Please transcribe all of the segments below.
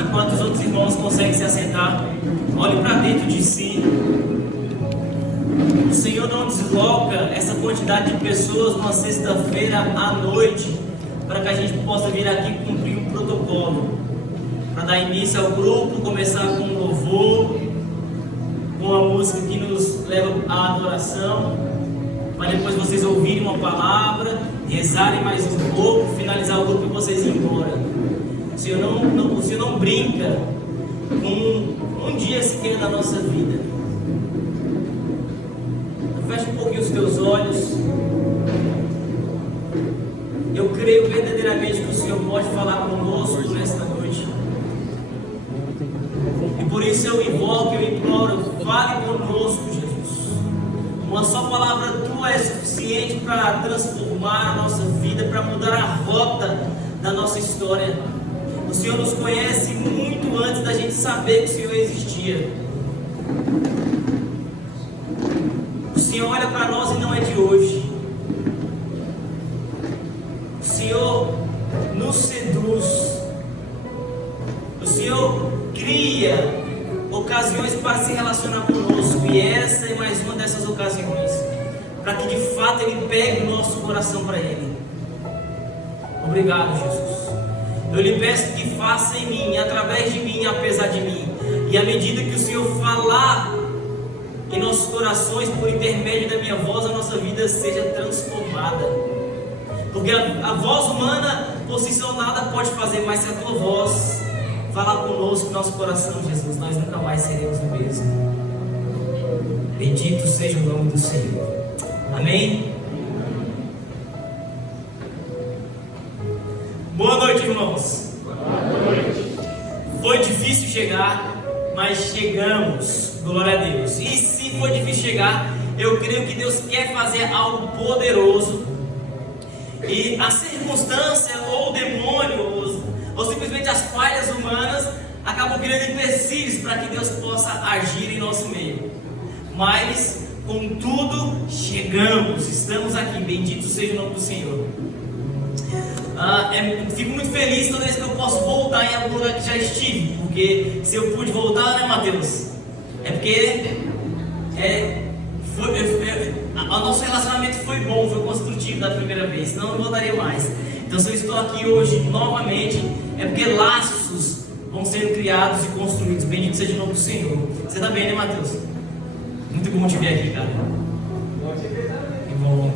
Enquanto os outros irmãos conseguem se assentar, olhe para dentro de si. O Senhor não desloca essa quantidade de pessoas numa sexta-feira à noite para que a gente possa vir aqui cumprir um protocolo, para dar início ao grupo, começar com um louvor, com uma música que nos leva à adoração, para depois vocês ouvirem uma palavra, rezarem mais um pouco, finalizar o grupo e vocês ir embora. O Senhor não brinca com um dia sequer da nossa vida. Feche um pouquinho os teus olhos. Eu creio verdadeiramente que o Senhor pode falar conosco nesta noite. E por isso eu invoco, eu imploro, fale conosco, Jesus. Uma só palavra tua é suficiente para transformar a nossa vida, para mudar a rota da nossa história. O Senhor nos conhece muito antes da gente saber que o Senhor existia. O Senhor olha para nós e não é de hoje. O Senhor nos seduz. O Senhor cria ocasiões para se relacionar conosco. E essa é mais uma dessas ocasiões, para que de fato Ele pegue o nosso coração para Ele. Obrigado, Jesus. Eu lhe peço que faça em mim, através de mim, apesar de mim. E à medida que o Senhor falar em nossos corações, por intermédio da minha voz, a nossa vida seja transformada. Porque a voz humana por si só nada pode fazer, mas se a tua voz falar conosco no nosso coração, Jesus, nós nunca mais seremos o mesmo. Bendito seja o nome do Senhor. Amém? Boa noite, irmãos. Boa noite. Foi difícil chegar, mas chegamos. Glória a Deus. E se for difícil chegar, eu creio que Deus quer fazer algo poderoso. E a circunstância, ou o demônio, ou simplesmente as falhas humanas acabam criando empecilhos para que Deus possa agir em nosso meio. Mas, contudo, chegamos, estamos aqui. Bendito seja o nome do Senhor. Fico muito feliz toda vez que eu posso voltar em algum lugar que já estive. Porque se eu pude voltar, né, Mateus? É porque o nosso relacionamento foi bom, foi construtivo da primeira vez, senão eu não voltaria mais. Então, se eu estou aqui hoje novamente, é porque laços vão sendo criados e construídos. Bendito seja o nome do Senhor. Você está bem, né, Mateus? Muito bom te ver aqui, cara. Que bom.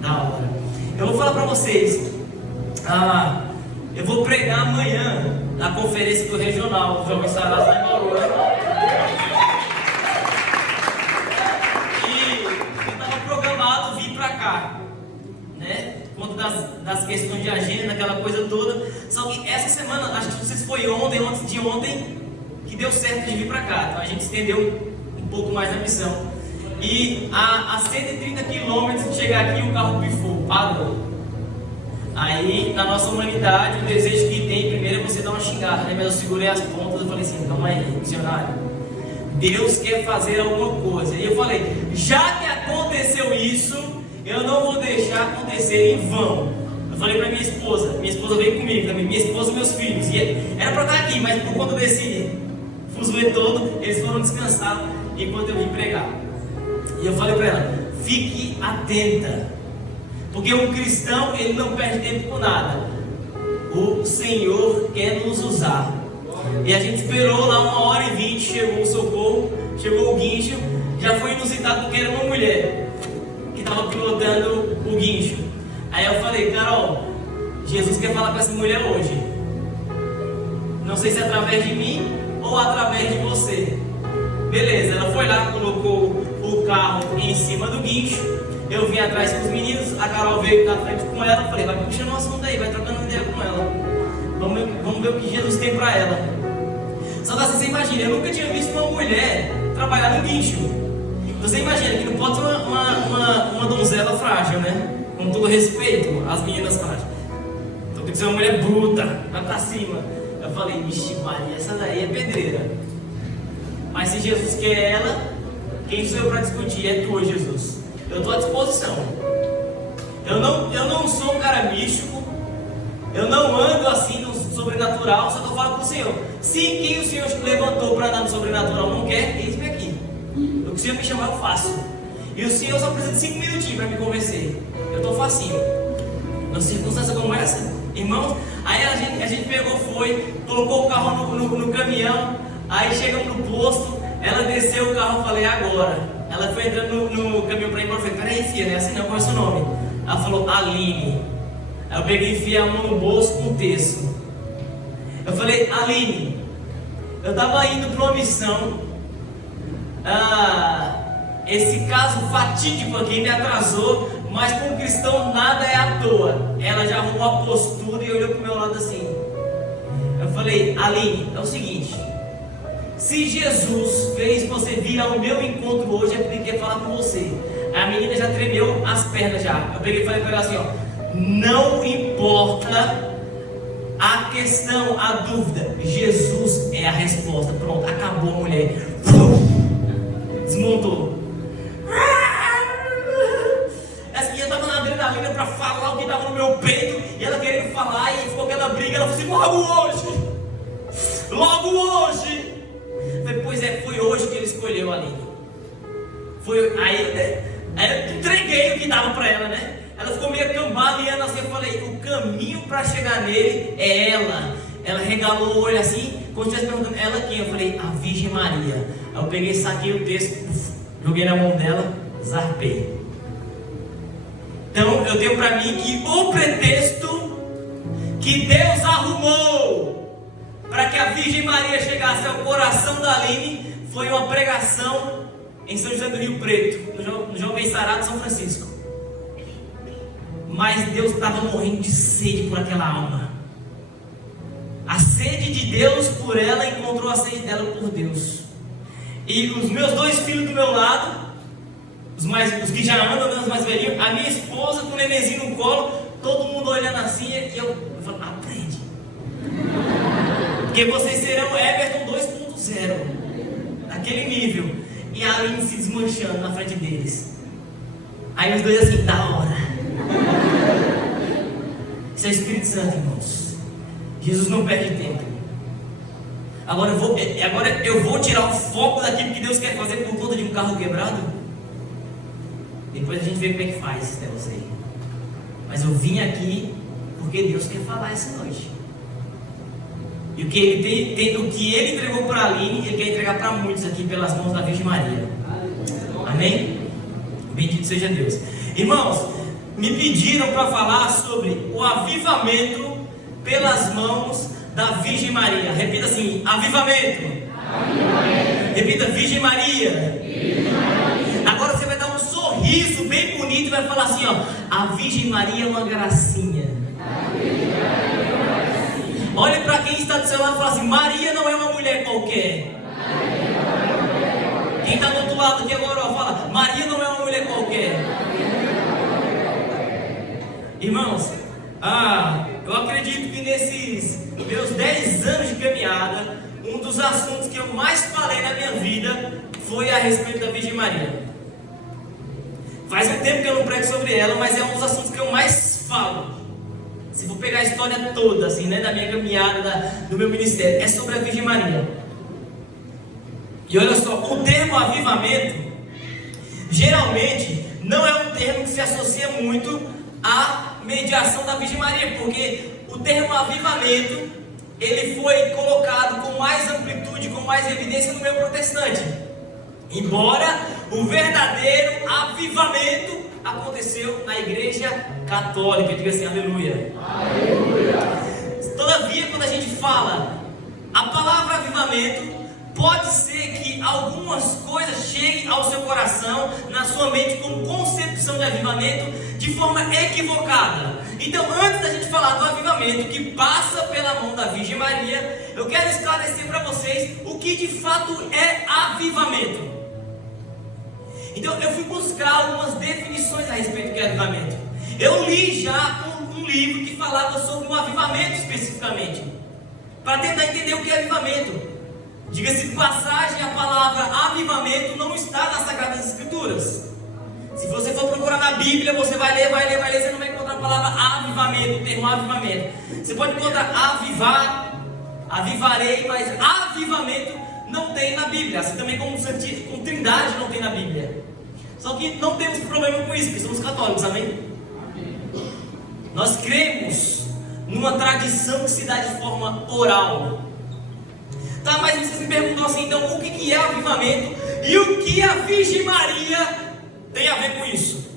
Da hora. Eu vou falar para vocês. Eu vou pregar amanhã na conferência do regional. O Jovem Sarás lá em Bauru. E eu estava programado vir para cá, né? Por conta das questões de agenda, aquela coisa toda. Só que essa semana, acho que não sei se foi ontem ou antes de ontem, que deu certo de vir para cá. Então a gente estendeu um pouco mais a missão. E a 130 quilômetros de chegar aqui, o carro pifou, parou. Aí, na nossa humanidade, o desejo que tem primeiro é você dar uma xingada, né? Mas eu segurei as pontas e falei assim: calma aí, missionário, Deus quer fazer alguma coisa. E eu falei: já que aconteceu isso, eu não vou deixar acontecer em vão. Eu falei para minha esposa veio comigo também, minha esposa e meus filhos. E era para estar aqui, mas por conta desse fuzuê todo, eles foram descansar enquanto eu vim pregar. E eu falei para ela: fique atenta, porque um cristão, ele não perde tempo com nada. O Senhor quer nos usar. E a gente esperou lá 1h20, chegou o socorro, chegou o guincho. Já foi inusitado porque era uma mulher que estava pilotando o guincho. Aí eu falei: Carol, Jesus quer falar com essa mulher hoje. Não sei se é através de mim ou através de você. Beleza, ela foi lá, colocou o carro em cima do guincho. Eu vim atrás com os meninos, a Carol veio na frente com ela. Eu falei: vai puxando o assunto aí, vai trocando ideia com ela. Vamos ver o que Jesus tem para ela. Só que assim, você imagina, eu nunca tinha visto uma mulher trabalhar no guincho. Você imagina que não pode ser uma donzela frágil, né? Com todo respeito às meninas frágeis. Então tem que ser uma mulher bruta, vai pra cima. Eu falei: vixe Maria, essa daí é pedreira. Mas se Jesus quer ela, quem sou eu para discutir? É tu, Jesus. Eu estou à disposição. Eu não sou um cara místico. Eu não ando assim, não sobrenatural, só que eu falo para o Senhor: se quem o Senhor levantou para andar no sobrenatural não quer, eis-me aqui. O que o Senhor me chamar, eu faço. E o Senhor só precisa de 5 minutinhos para me convencer. Eu estou facinho. Numa circunstância como essa, irmãos, aí a gente pegou, foi, colocou o carro no caminhão, aí chegamos no posto, ela desceu o carro, eu falei: agora. Ela foi entrando no caminhão para ir embora, eu falei: peraí, filha, não é assim não, qual é o seu nome? Ela falou: Aline. Aí eu peguei e enfiei a mão no bolso com o terço. Eu falei: Aline, eu estava indo para uma missão, esse caso fatídico aqui me atrasou, mas para um cristão nada é à toa. Ela já arrumou a postura e olhou para o meu lado assim. Eu falei: Aline, é o seguinte, se Jesus fez você vir ao meu encontro hoje, é porque Ele quer falar com você. A menina já tremeu as pernas já. Eu peguei e falei para ela assim, ó: não importa a questão, a dúvida, Jesus é a resposta. Pronto, acabou a mulher. Desmontou. Assim, eu estava na adrenalina para falar o que estava no meu peito, e ela querendo falar, e ficou aquela briga. Ela falou assim: logo hoje. Pois é, foi hoje que Ele escolheu a Aline. Aí eu entreguei o que dava para ela, né? Ela ficou meio cambaleando assim. Eu falei: o caminho para chegar nele é ela. Ela regalou o olho assim, como se estivesse perguntando: ela quem? Eu falei: a Virgem Maria. Aí eu peguei, saquei o texto, joguei na mão dela, zarpei. Então eu tenho para mim que o pretexto que Deus arrumou para que a Virgem Maria chegasse ao coração da Aline foi uma pregação em São José do Rio Preto, no Jovem Sarado de São Francisco. Mas Deus estava morrendo de sede por aquela alma. A sede de Deus por ela encontrou a sede dela por Deus. E os meus 2 filhos do meu lado, os que já andam, os mais velhinhos, a minha esposa com o nenenzinho no colo, todo mundo olhando assim, e eu falo: aprende. Porque vocês serão Everton 2.0, naquele nível. E a Aline se desmanchando na frente deles. Aí os dois assim: da hora. Isso é Espírito Santo, irmãos. Jesus não perde tempo. Agora eu vou tirar o foco daquilo que Deus quer fazer por conta de um carro quebrado. Depois a gente vê como é que faz esse negócio aí. Mas eu vim aqui porque Deus quer falar essa noite. E o que Ele entregou para a Aline, Ele quer entregar para muitos aqui pelas mãos da Virgem Maria. Amém? Bendito seja Deus. Irmãos, me pediram para falar sobre o avivamento pelas mãos da Virgem Maria. Repita assim: avivamento. Avivamento. Repita: Virgem Maria. Virgem Maria. Agora você vai dar um sorriso bem bonito e vai falar assim, ó: a Virgem Maria é uma gracinha. A Virgem Maria é uma gracinha. Olhe para quem está do seu lado e fala assim: Maria não é uma mulher qualquer. Quem está do outro lado aqui agora, ó, fala: Maria não é uma mulher qualquer. Irmãos, eu acredito que nesses meus 10 anos de caminhada, um dos assuntos que eu mais falei na minha vida foi a respeito da Virgem Maria. Faz um tempo que eu não prego sobre ela, mas é um dos assuntos que eu mais falo. Se for pegar a história toda, assim, né, da minha caminhada, do meu ministério, é sobre a Virgem Maria. E olha só, o termo avivamento, geralmente, não é um termo que se associa muito à mediação da Virgem Maria, porque o termo avivamento, ele foi colocado com mais amplitude, com mais evidência no meio protestante. Embora o verdadeiro avivamento aconteceu na Igreja Católica. Diga assim: aleluia. Aleluia. Todavia, quando a gente fala a palavra avivamento, pode ser que algumas coisas cheguem ao seu coração, na sua mente, como concepção de avivamento, de forma equivocada. Então, antes da gente falar do avivamento que passa pela mão da Virgem Maria, eu quero esclarecer para vocês o que de fato é avivamento. Então eu fui buscar algumas definições a respeito do que é avivamento. Eu li já um livro que falava sobre um avivamento especificamente, para tentar entender o que é avivamento. Diga-se de passagem, a palavra avivamento não está nas Sagradas Escrituras. Se você for procurar na Bíblia, você vai ler, você não vai encontrar a palavra avivamento, o termo avivamento. Você pode encontrar avivar, avivarei, mas avivamento não tem na Bíblia. Assim também como trindade não tem na Bíblia. Só que não temos problema com isso, porque somos católicos, amém? Nós cremos numa tradição que se dá de forma oral. Tá, mas vocês me perguntam assim, então o que é avivamento e o que a Virgem Maria tem a ver com isso?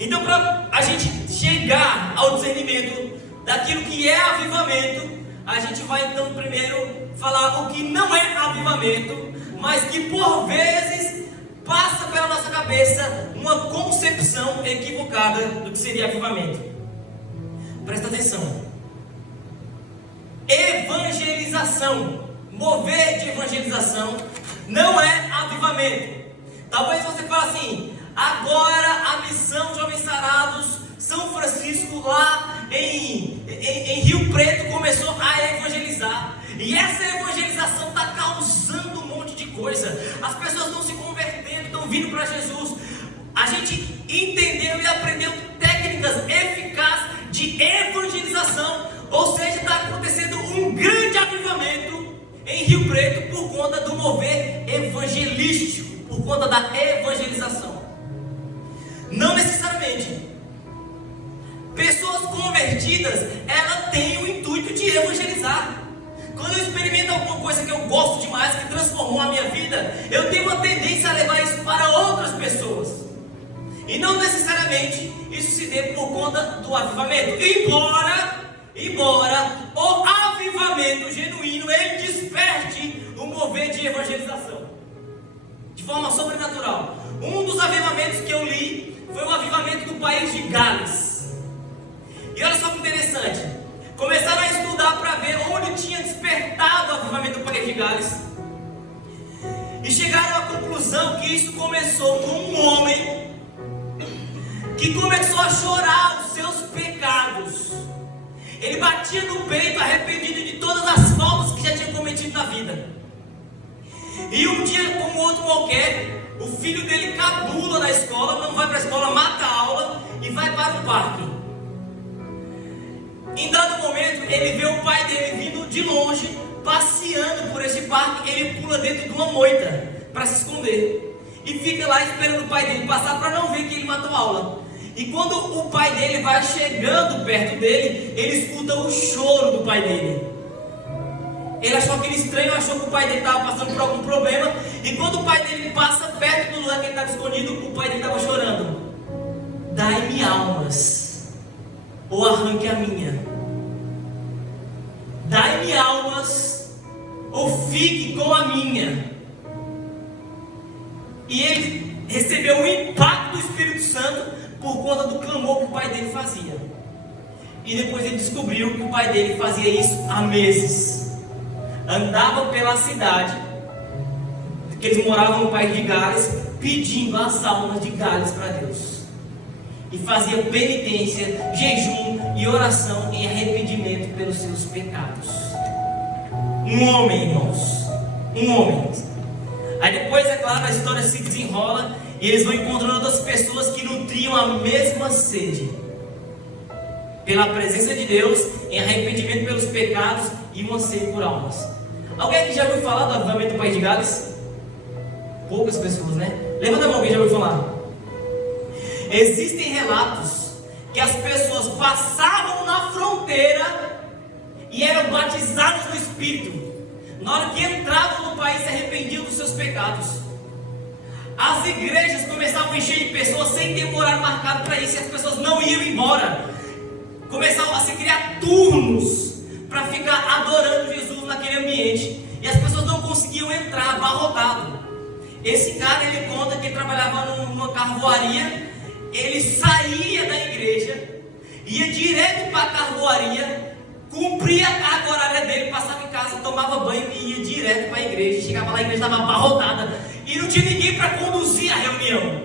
Então, para a gente chegar ao discernimento daquilo que é avivamento, a gente vai então primeiro falar o que não é avivamento, mas que por vezes passa pela nossa cabeça uma concepção equivocada do que seria avivamento. Presta atenção. Evangelização, mover de evangelização, não é avivamento. Talvez você fale assim: agora a missão Jovens Sarados São Francisco lá em Rio Preto começou a evangelizar, e essa evangelização está causando um monte de coisa. As pessoas estão se convertendo, estão vindo para Jesus. A gente entendeu e aprendeu técnicas eficazes de evangelização, ou seja, está acontecendo um grande avivamento em Rio Preto por conta do mover evangelístico, por conta da evangelização. Não necessariamente. Pessoas convertidas, ela tem o intuito de evangelizar. Quando eu experimento alguma coisa que eu gosto demais, que transformou a minha vida, eu tenho uma tendência a levar isso para outras pessoas. E não necessariamente isso se dê por conta do avivamento. Embora o avivamento genuíno ele desperte um mover de evangelização de forma sobrenatural. Um dos avivamentos que eu li foi o avivamento do país de Gales. E olha só que interessante, começaram a estudar para ver onde tinha despertado o avivamento do país de Gales, e chegaram à conclusão que isso começou com um homem que começou a chorar os seus pecados. Ele batia no peito, arrependido de todas as faltas que já tinha cometido na vida. E um dia, como outro qualquer, o filho dele cabula na escola, não vai para a escola, mata a aula e vai para o parque. Em dado momento, ele vê o pai dele vindo de longe, passeando por esse parque. Ele pula dentro de uma moita para se esconder e fica lá esperando o pai dele passar para não ver que ele matou a aula. E quando o pai dele vai chegando perto dele, ele escuta o choro do pai dele. Ele achou aquele estranho, achou que o pai dele estava passando por algum problema. E quando o pai dele passa perto do lugar que ele estava escondido, o pai dele estava chorando: dai-me almas, ou arranque a minha. Dai-me almas, ou fique com a minha. E ele recebeu o impacto do Espírito Santo por conta do clamor que o pai dele fazia. E depois ele descobriu que o pai dele fazia isso há meses. Andava pela cidade, que eles moravam no país de Gales, pedindo as almas de Gales para Deus. E fazia penitência, jejum e oração em arrependimento pelos seus pecados. Um homem, irmãos. Um homem. Aí depois, é claro, a história se desenrola e eles vão encontrando outras pessoas que nutriam a mesma sede pela presença de Deus, em arrependimento pelos pecados e uma sede por almas. Alguém aqui já ouviu falar do avivamento do país de Gales? Poucas pessoas, né? Levanta a mão, quem já ouviu falar? Existem relatos que as pessoas passavam na fronteira e eram batizadas no Espírito. Na hora que entravam no país, se arrependiam dos seus pecados. As igrejas começavam a encher de pessoas sem ter um horário marcado para isso, e as pessoas não iam embora. Começavam a se criar turnos para ficar adorando Jesus naquele ambiente, e as pessoas não conseguiam entrar, abarrotado. Esse cara, ele conta que ele trabalhava numa carvoaria. Ele saía da igreja, ia direto para a carvoaria, cumpria a carga horária dele, passava em casa, tomava banho e ia direto para a igreja. Chegava lá, a igreja estava abarrotada e não tinha ninguém para conduzir a reunião.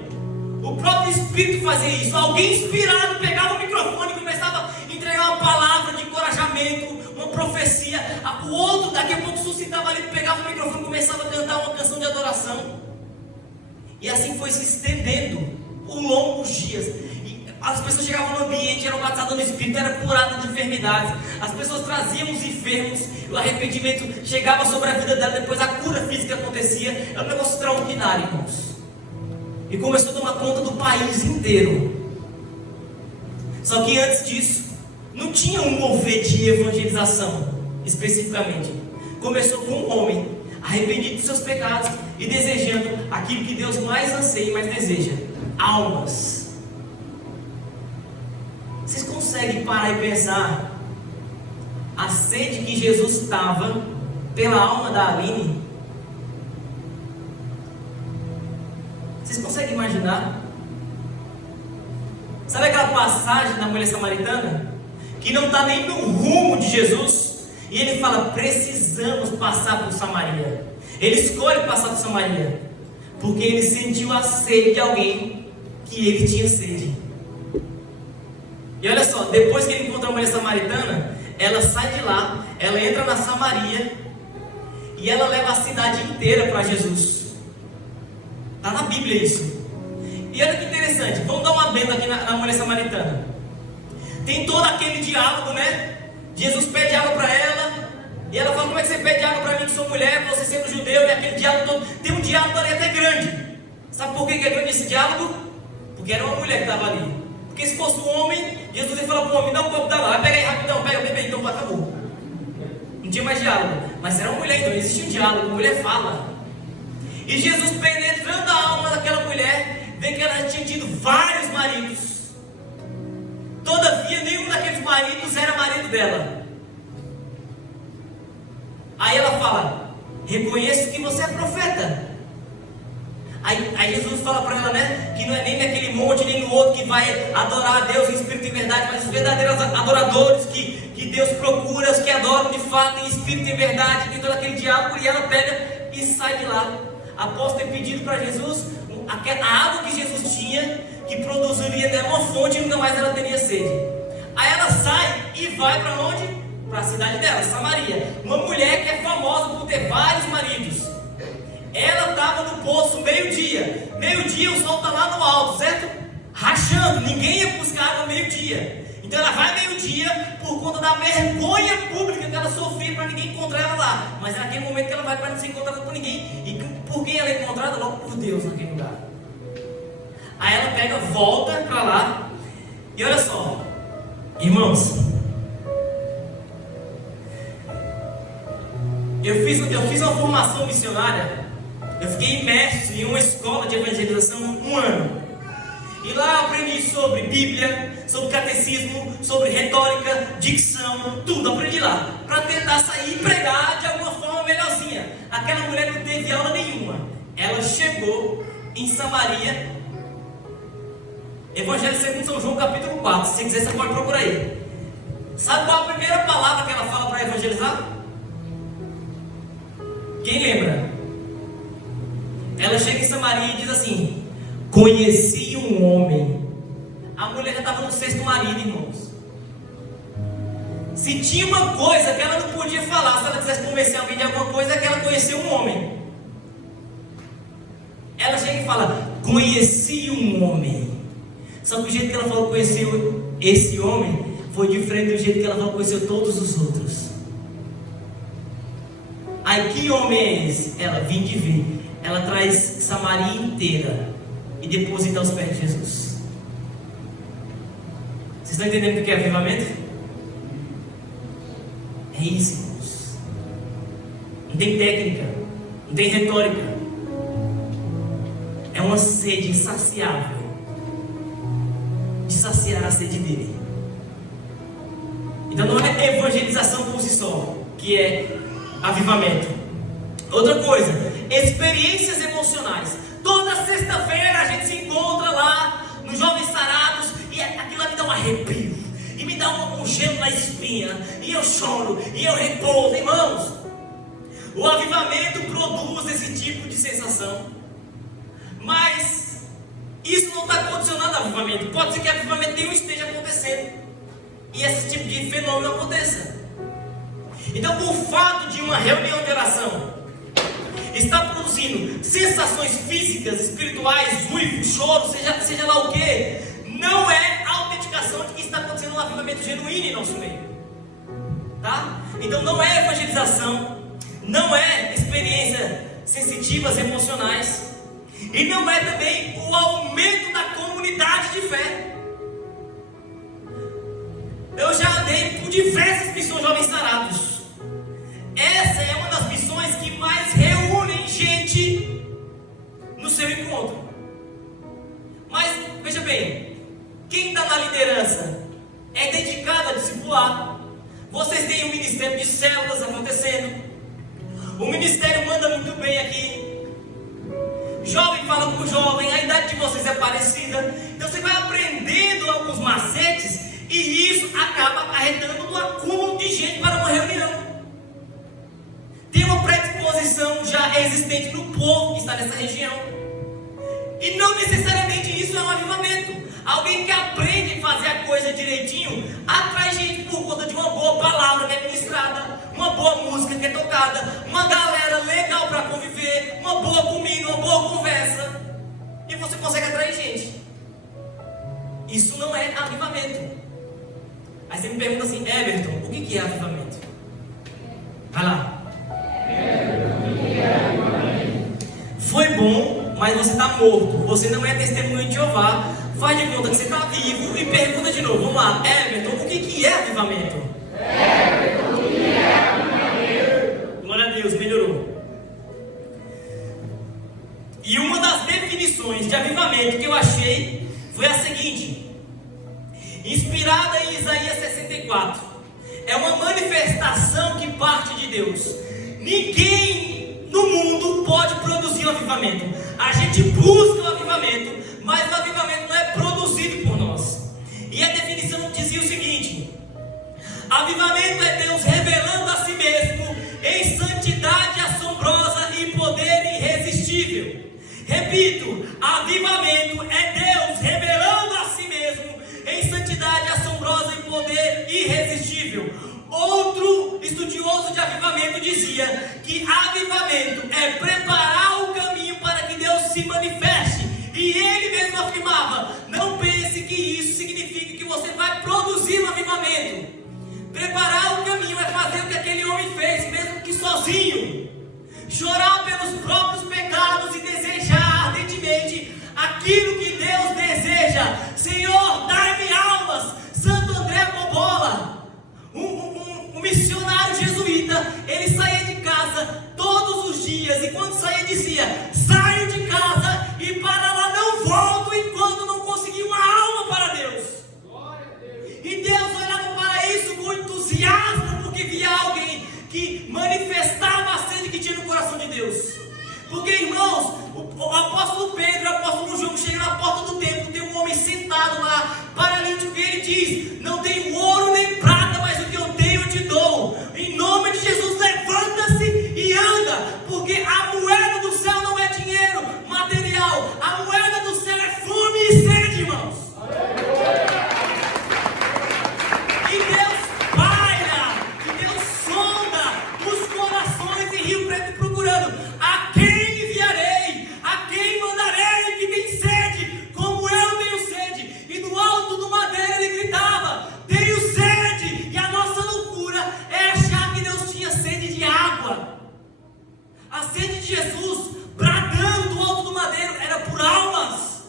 O próprio Espírito fazia isso. Alguém inspirado pegava o microfone e começava a entregar uma palavra de encorajamento, uma profecia. O outro daqui a pouco suscitava ali, pegava o microfone e começava a cantar uma canção de adoração. E assim foi se estendendo por longos dias. E As pessoas chegavam no ambiente, eram batizadas no Espírito, eram curadas de enfermidades. As pessoas traziam os enfermos, o arrependimento chegava sobre a vida dela, depois a cura física acontecia. É um negócio extraordinário, irmãos. E começou a tomar conta do país inteiro. Só que antes disso, não tinha um mover de evangelização, especificamente. Começou com um homem, arrependido dos seus pecados e desejando aquilo que Deus mais anseia e mais deseja: almas. Vocês conseguem parar e pensar a sede que Jesus estava pela alma da Aline? Vocês conseguem imaginar? Sabe aquela passagem da mulher samaritana? Que não está nem no rumo de Jesus. E ele fala: precisamos passar por Samaria. Ele escolhe passar por Samaria porque ele sentiu a sede de alguém que ele tinha sede. E olha só, depois que ele encontra a mulher samaritana, ela sai de lá, ela entra na Samaria e ela leva a cidade inteira para Jesus. Está na Bíblia isso. E olha que interessante, vamos dar uma adendo aqui na mulher samaritana. Tem todo aquele diálogo, né? Jesus pede água para ela, e ela fala: como é que você pede água para mim que sou mulher, você sendo judeu? E aquele diálogo todo, tem um diálogo ali até grande. Sabe por que é grande esse diálogo? Porque era uma mulher que estava ali. Porque se fosse um homem, Jesus ia falar para o homem: dá um copo d'água, vai, pega aí rapidão, pega, bebe aí, então acabou. Não tinha mais diálogo. Mas era uma mulher, então existe um diálogo, a mulher fala. E Jesus, penetrando a alma daquela mulher, vê que ela tinha tido vários maridos. Todavia, nenhum daqueles maridos era marido dela. Aí ela fala: reconheço que você é profeta. Aí Jesus fala para ela, né, que não é nem naquele monte nem no outro que vai adorar a Deus em espírito e verdade, mas os verdadeiros adoradores que Deus procura, os que adoram de fato em espírito e verdade. Tem todo aquele diálogo, e ela pega e sai de lá, após ter pedido para Jesus a água que Jesus tinha, que produziria nela uma fonte e nunca mais ela teria sede. Aí ela sai e vai para onde? Para a cidade dela, Samaria. Uma mulher que é famosa por ter vários maridos. Ela estava no poço meio-dia. Meio-dia o sol está lá no alto, certo? Rachando, ninguém ia buscar ela meio-dia. Então ela vai meio-dia por conta da vergonha pública que ela sofria para ninguém encontrar ela lá. Mas é naquele momento que ela vai para não ser encontrada por ninguém. E por quem ela é encontrada? Logo por Deus naquele lugar. Aí ela pega, volta para lá. E olha só, irmãos, eu fiz uma formação missionária. Eu fiquei imerso em uma escola de evangelização 1 ano. E lá eu aprendi sobre Bíblia, sobre catecismo, sobre retórica, dicção, tudo aprendi lá, para tentar sair e pregar de alguma forma melhorzinha. Aquela mulher não teve aula nenhuma. Ela chegou em Samaria. Evangelho segundo São João, capítulo 4. Se quiser, você pode procurar aí. Sabe qual a primeira palavra que ela fala para evangelizar? Quem lembra? Ela chega em Samaria e diz assim: conheci um homem. A mulher já estava no 6º marido, irmãos. Se tinha uma coisa que ela não podia falar, se ela quisesse convencer alguém de alguma coisa, é que ela conheceu um homem. Ela chega e fala: conheci um homem. Só que o jeito que ela falou que conheceu esse homem foi diferente do jeito que ela falou que conheceu todos os outros. Aí, que homem é esse? Ela: vim de ver. Ela traz Samaria inteira e deposita aos pés de Jesus. Vocês estão entendendo o que é avivamento? É isso, irmãos. Não tem técnica, não tem retórica. É uma sede insaciável de saciar a sede dele. Então não é evangelização por si só que é avivamento. Outra coisa, experiências emocionais. Toda sexta-feira a gente se encontra lá nos Jovens Sarados e aquilo lá me dá um arrepio e me dá um gelo na espinha, e eu choro e eu repouso. Irmãos, o avivamento produz esse tipo de sensação, mas isso não está condicionado ao avivamento. Pode ser que o avivamento nenhum esteja acontecendo e esse tipo de fenômeno aconteça. Então, por fato de uma reunião de oração está produzindo sensações físicas, espirituais, uivo, choro, seja lá o que, não é está acontecendo um avivamento genuíno em nosso meio. Tá? Então não é evangelização, não é experiências sensitivas, emocionais, e não é também o aumento da comunidade de fé. Eu já andei por diversas missões Jovens Sarados. Essa é uma das missões que mais reúnem gente no seu encontro. Mas veja bem, quem está na liderança é dedicado a discipular. Vocês têm um ministério de células acontecendo. O ministério manda muito bem aqui. Jovem fala com jovem, a idade de vocês é parecida. Então você vai aprendendo alguns macetes e isso acaba acarretando no acúmulo de gente para uma reunião. Tem uma predisposição já existente no povo que está nessa região. E não necessariamente isso é um avivamento. Alguém que aprende a fazer a coisa direitinho atrai gente por conta de uma boa palavra que é ministrada, uma boa música que é tocada, uma galera legal para conviver, uma boa comida, uma boa conversa, e você consegue atrair gente. Isso não é avivamento. Aí você me pergunta assim: Everton, o que é avivamento? Vai lá. Foi bom, mas você está morto. Você não é testemunho de Jeová. Faz de conta que você está vivo e pergunta de novo. Vamos lá, Everton, o que é avivamento? Everton, o que é avivamento? Glória a Deus, melhorou. E uma das definições de avivamento que eu achei foi a seguinte, inspirada em Isaías 64. É uma manifestação que parte de Deus. Ninguém no mundo pode produzir o avivamento. A gente busca o avivamento, mas o avivamento não é produzido por nós. E a definição dizia o seguinte: avivamento é Deus revelando a si mesmo em santidade assombrosa e poder irresistível. Repito, avivamento é Deus revelando a si mesmo em santidade assombrosa e poder irresistível. Outro estudioso de avivamento dizia que avivamento é preparar o caminho para que Deus se manifeste. E ele mesmo afirmava: não pense que isso significa que você vai produzir um avivamento. Preparar o caminho é fazer o que aquele homem fez, mesmo que sozinho. Chorar pelos próprios pecados e desejar ardentemente aquilo que Deus deseja. Senhor, dai-me almas. Santo André Bobola, um missionário jesuíta, ele saía de casa todos os dias, e quando saía dizia: saio de casa e para lá não volto enquanto não conseguir uma alma para Deus. E Deus olhava para isso com entusiasmo, porque via alguém que manifestava a sede que tinha no coração de Deus. Porque, irmãos, o apóstolo Pedro e o apóstolo João chegam na porta do templo, tem um homem sentado lá, paralítico, e ele diz: não tenho ouro nem prata, mas o que eu tenho eu te dou. Em nome de Jesus, levanta-se e anda, porque a moeda do céu não é dinheiro material, a moeda do céu é fome e sede, irmãos. E Deus paira, e Deus sonda os corações em Rio Preto procurando: a quem enviarei? A quem mandarei que tem sede, como eu tenho sede? E do alto do madeiro ele gritava: tenho sede. E a nossa loucura é achar que Deus tinha sede de água. A sede de Jesus, bradando do alto do madeiro, era por almas.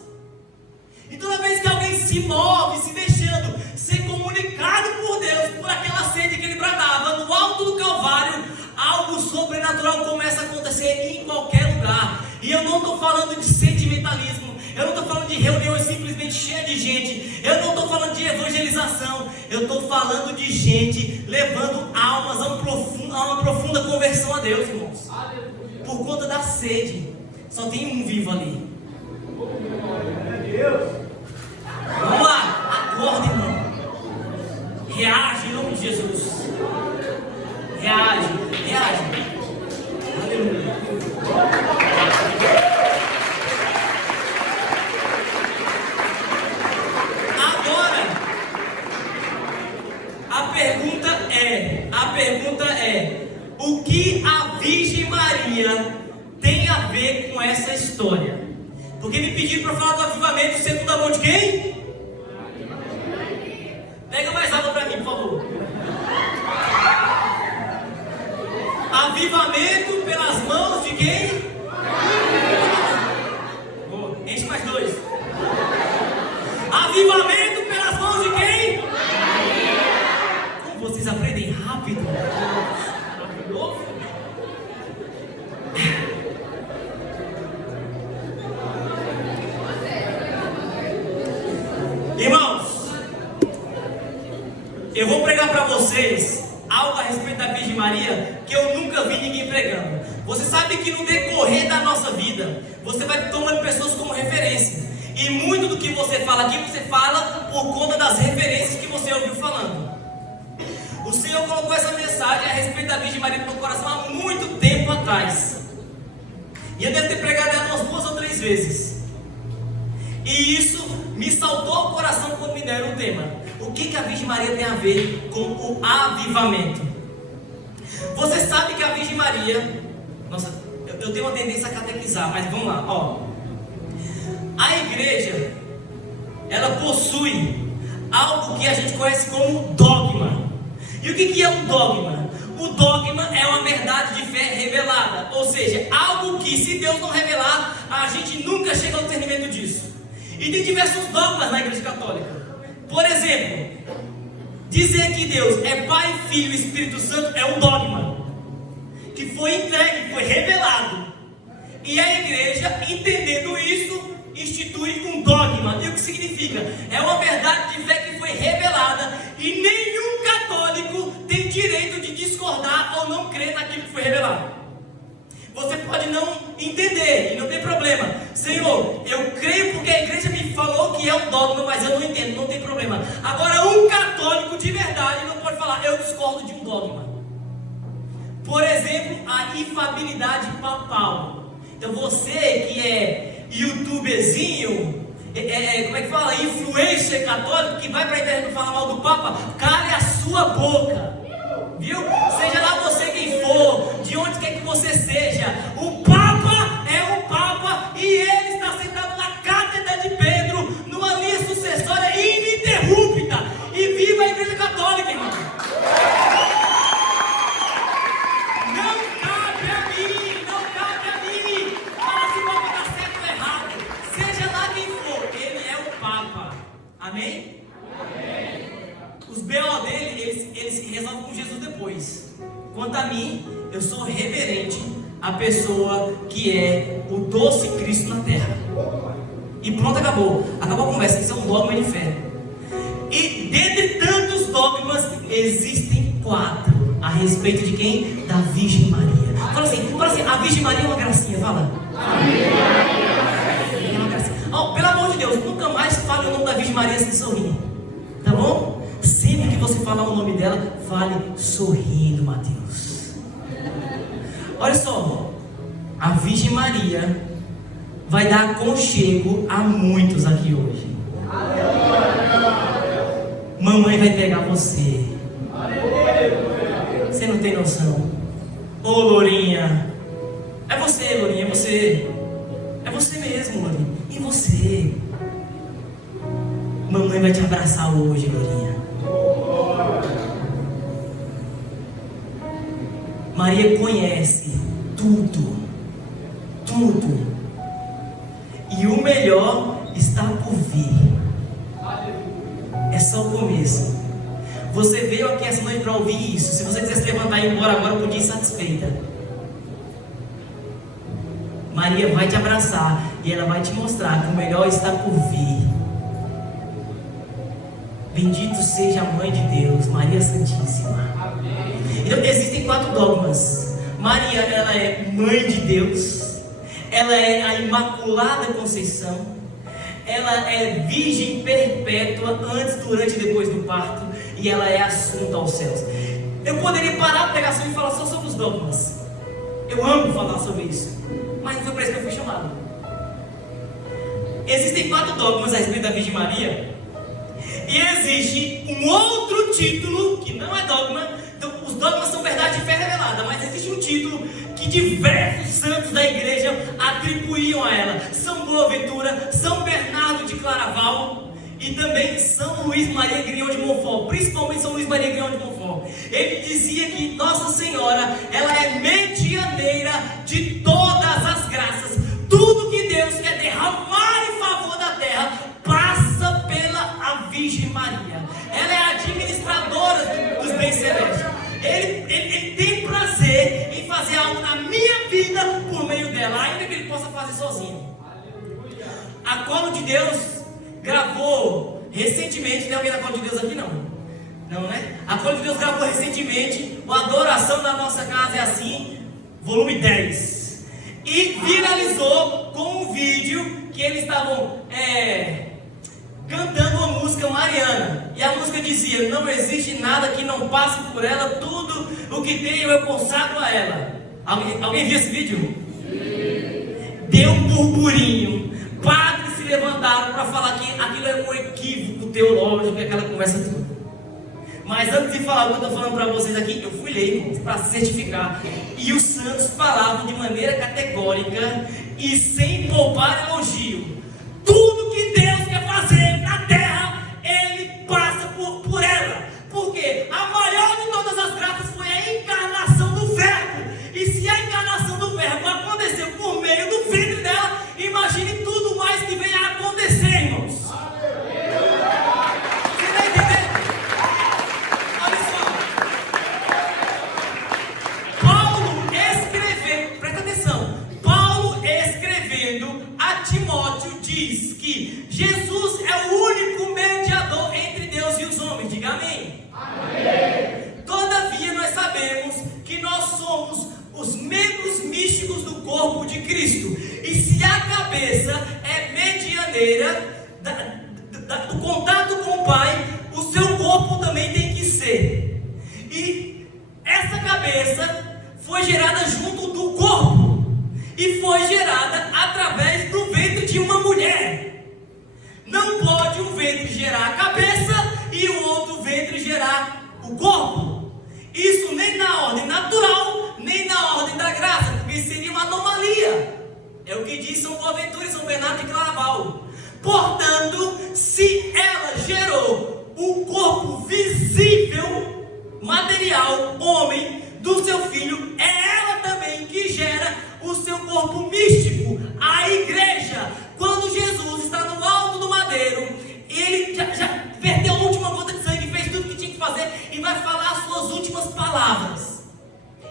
E toda vez que alguém se move, se deixando ser comunicado por Deus, por aquela sede que ele bradava no alto do Calvário, algo sobrenatural começa a acontecer em qualquer lugar. E eu não estou falando de sentimentalismo, eu não estou falando de reuniões simplesmente cheias de gente, eu não estou falando de evangelização, eu estou falando de gente levando almas a uma profunda conversão a Deus, irmãos. Por conta da sede. Só tem um vivo ali. Vamos lá, acorda, irmão. Reage em nome de Jesus. Reage, reage. Aleluia. Agora, a pergunta é: o que a Virgem Maria tem a ver com essa história? Porque me pediram para falar do avivamento segundo a mão de quem? Avivamento pelas mãos de quem? Oh, enche mais dois. Avivamento pelas mãos de quem? Como vocês aprendem rápido. Irmãos, eu vou pregar para vocês algo a respeito da Virgem Maria que eu nunca vi ninguém pregando. Você sabe que no decorrer da nossa vida, você vai tomando pessoas como referência. E muito do que você fala aqui, você fala por conta das referências que você ouviu falando. O Senhor colocou essa mensagem a respeito da Virgem Maria no meu coração há muito tempo atrás. E eu devo ter pregado ela umas 2 ou 3 vezes. E isso me saltou ao coração quando me deram o tema. O que a Virgem Maria tem a ver com o avivamento? Você sabe que a Virgem Maria... Nossa, eu tenho uma tendência a catequizar, mas vamos lá, ó. A igreja, ela possui algo que a gente conhece como dogma. E o que é um dogma? O dogma é uma verdade de fé revelada. Ou seja, algo que se Deus não revelar, a gente nunca chega ao discernimento disso. E tem diversos dogmas na igreja católica. Por exemplo, dizer que Deus é Pai, Filho e Espírito Santo é um dogma que foi entregue, foi revelado. E a igreja, entendendo isso, institui um dogma. E o que significa? É uma verdade de fé que foi revelada e nenhum católico tem direito de discordar ou não crer naquilo que foi revelado. Você pode não entender, e não tem problema. Senhor, eu creio porque a igreja me falou que é um dogma, mas eu não entendo, não tem problema. Agora, um católico de verdade não pode falar, eu discordo de um dogma. Por exemplo, a infabilidade papal. Então você que é youtuberzinho, como é que fala? Influencer católico, que vai para a internet falar mal do Papa, cale a sua boca. Viu? Seja lá você quem for, de onde quer que você seja, o Papa é o Papa e ele está sentado na cátedra de Pedro, numa linha sucessória ininterrupta. E viva a Igreja Católica, irmão! Não cabe a mim falar se o Papa está certo ou errado. Seja lá quem for, ele é o Papa. Amém? Os B.O. dele, eles se resolvem com Jesus depois. Quanto a mim, eu sou reverente à pessoa que é o doce Cristo na terra. E pronto, acabou. Acabou a conversa, isso é um dogma de fé. E dentre tantos dogmas, existem 4 a respeito de quem? Da Virgem Maria. Fala assim, a Virgem Maria é uma gracinha, fala. É uma gracinha. Oh, pelo amor de Deus, nunca mais fale o nome da Virgem Maria sem sorrir. Tá bom? Sempre que você falar o nome dela, fale sorrindo, Mateus. Olha só, a Virgem Maria vai dar aconchego a muitos aqui hoje. Mamãe vai pegar você. Você não tem noção. Ô Lourinha, é você, Lourinha, é você. É você mesmo, Lourinha. E você? Mamãe vai te abraçar hoje, Lourinha. Maria conhece tudo. E o melhor está por vir. É só o começo. Você veio aqui essa noite para ouvir isso. Se você quiser se levantar e ir embora agora, podia ir satisfeita. Maria vai te abraçar e ela vai te mostrar que o melhor está por vir. Bendito seja a Mãe de Deus, Maria Santíssima. Então, existem 4 dogmas. Maria, ela é Mãe de Deus. Ela é a Imaculada Conceição. Ela é Virgem Perpétua antes, durante e depois do parto. E ela é assunta aos céus. Eu poderia parar a pregação e falar só sobre os dogmas. Eu amo falar sobre isso. Mas não foi para isso que eu fui chamado. Existem 4 dogmas a respeito da Virgem Maria. E existe um outro título que não é dogma. Então, os dogmas são verdade de fé revelada, mas existe um título que diversos santos da igreja atribuíam a ela: São Boaventura, São Bernardo de Claraval e também São Luís Maria Grignion de Montfort, principalmente São Luís Maria Grignion de Montfort. Ele dizia que Nossa Senhora, ela é medianeira de todas as graças. Tudo que Deus quer derramar em favor da terra passa pela a Virgem Maria. Ela é a administradora dos bens celestes. Ele tem prazer em fazer algo na minha vida por meio dela, ainda que ele possa fazer sozinho. A Colo de Deus gravou recentemente, tem alguém da Colo de Deus aqui? Não, né? A Colo de Deus gravou recentemente o Adoração da Nossa Casa é Assim, volume 10. E viralizou com um vídeo que eles estavam cantando uma música mariana. E a música dizia: não existe nada que não passe por ela, tudo o que tenho eu consagro a ela. Alguém viu esse vídeo? Sim. Deu um burburinho. Padres se levantaram para falar que aquilo é um equívoco teológico, aquela conversa toda. Mas antes de falar o que eu estou falando para vocês aqui, eu fui ler, irmãos, para certificar. E os santos falavam de maneira categórica e sem poupar elogio. Tudo que Deus quer fazer na terra, Ele passa por ela. Porque a maior de todas as graças foi a encarnação do Verbo. E se a encarnação do Verbo aconteceu por meio do ventre dela, imagine tudo mais que venha a acontecer, irmãos. Você está entendendo? Olha só. Paulo escrevendo, presta atenção. Paulo escrevendo a Timóteo diz que Jesus é o único mediador entre Deus e os homens. Diga amém. Amém. Todavia nós sabemos que nós somos os membros místicos do corpo de Cristo. E se a cabeça é medianeira do contato com o Pai, o seu corpo também tem que ser. E essa cabeça foi gerada junto do corpo. E foi gerada através do ventre de uma mulher. Não pode um ventre gerar a cabeça e o outro ventre gerar o corpo. Isso nem na ordem natural, nem na ordem da graça, porque seria uma anomalia. É o que diz São Boaventura e São Bernardo de Claraval. Portanto, se ela gerou o corpo visível, material, homem, do seu filho, é ela também que gera o seu corpo místico, a igreja. Quando Jesus está no alto do madeiro, ele já verteu a última gota de sangue, fez tudo o que tinha que fazer e vai falar as suas últimas palavras.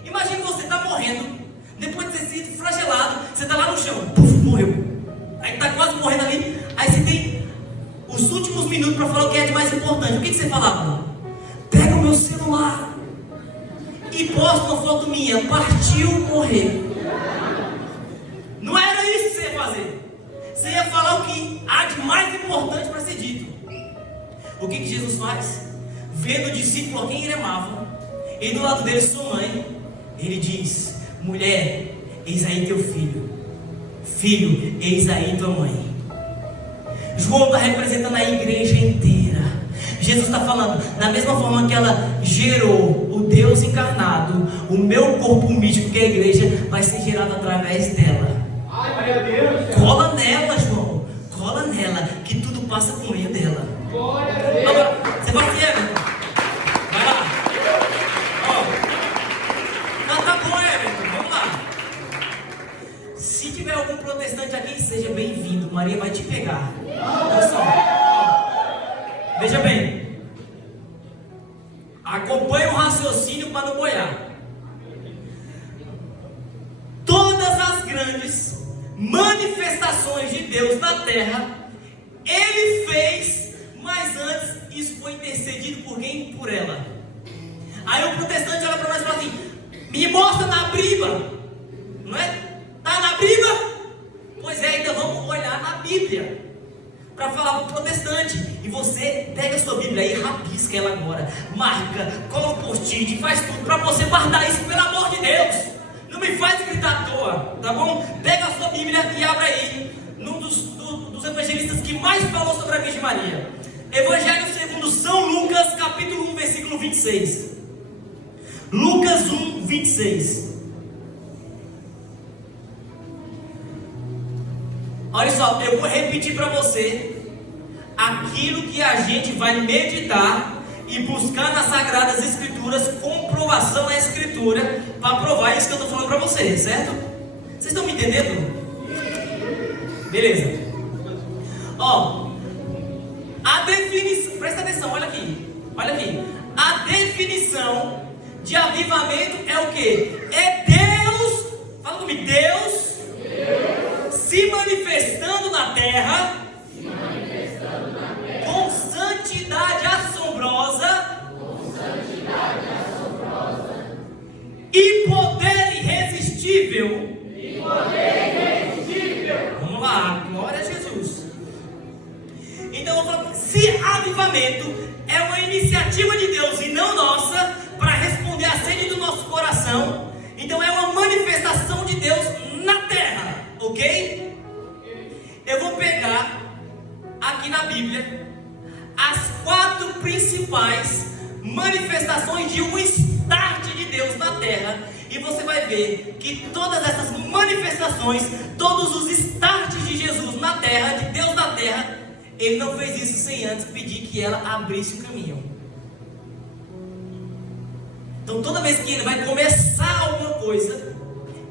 Imagine que você está morrendo, depois de ter sido flagelado, você está lá no chão, puf, morreu. Aí está quase morrendo ali, aí você tem os últimos minutos para falar o que é de mais importante. O que você falava? Pega o meu celular e posta uma foto minha, partiu, morreu. Não era isso que você ia fazer. Você ia falar o que há de mais importante para ser dito. O que Jesus faz? Vendo o discípulo a quem ele amava, e do lado dele sua mãe, ele diz: mulher, eis aí teu filho. Filho, eis aí tua mãe. João está representando a igreja inteira. Jesus está falando, da mesma forma que ela gerou o Deus encarnado, o meu corpo místico, que é a igreja, vai ser gerado através dela. Cola nela, João. Cola nela, que tudo passa por meio dela. Agora, você vai ver, Everton. Vai lá. Tá bom, Everton. Vamos lá. Se tiver algum protestante aqui, seja bem-vindo. Maria vai te pegar. Olha só. Veja bem. Acompanhe o raciocínio para não boiar. Todas as grandes manifestações de Deus na terra, Ele fez, mas antes isso foi intercedido por quem? Por ela. Aí o protestante olha para nós e fala assim: me mostra na Bíblia. Não é? Está na Bíblia? Pois é, então vamos olhar na Bíblia para falar para o protestante. E você pega a sua Bíblia aí, rabisca ela agora, marca, cola um post-it, faz tudo para você guardar isso, pelo amor de Deus. Não me faz gritar à toa, tá bom? Pega a sua Bíblia e abre aí num dos evangelistas que mais falou sobre a Virgem Maria. Evangelho segundo São Lucas, capítulo 1, versículo 26. Lucas 1, 26. Olha só, eu vou repetir para você aquilo que a gente vai meditar e buscar nas Sagradas Escrituras comprovação na Escritura para provar isso que eu estou falando para vocês, certo? Vocês estão me entendendo? Beleza. Ó, a definição, presta atenção, olha aqui. A definição de avivamento é o que? É Deus, fala comigo, Deus se manifestando na terra, com santidade assombrosa e poder irresistível. Vamos lá, glória a Jesus. Então eu vou falar, se avivamento é uma iniciativa de Deus e não nossa, para responder à sede do nosso coração, então é uma manifestação de Deus na terra, ok? Eu vou pegar aqui na Bíblia as 4 principais manifestações de um start de Deus na terra, e você vai ver que todas essas manifestações, todos os starts de Jesus na terra, de Deus na terra, Ele não fez isso sem antes pedir que ela abrisse o caminho. Então toda vez que Ele vai começar alguma coisa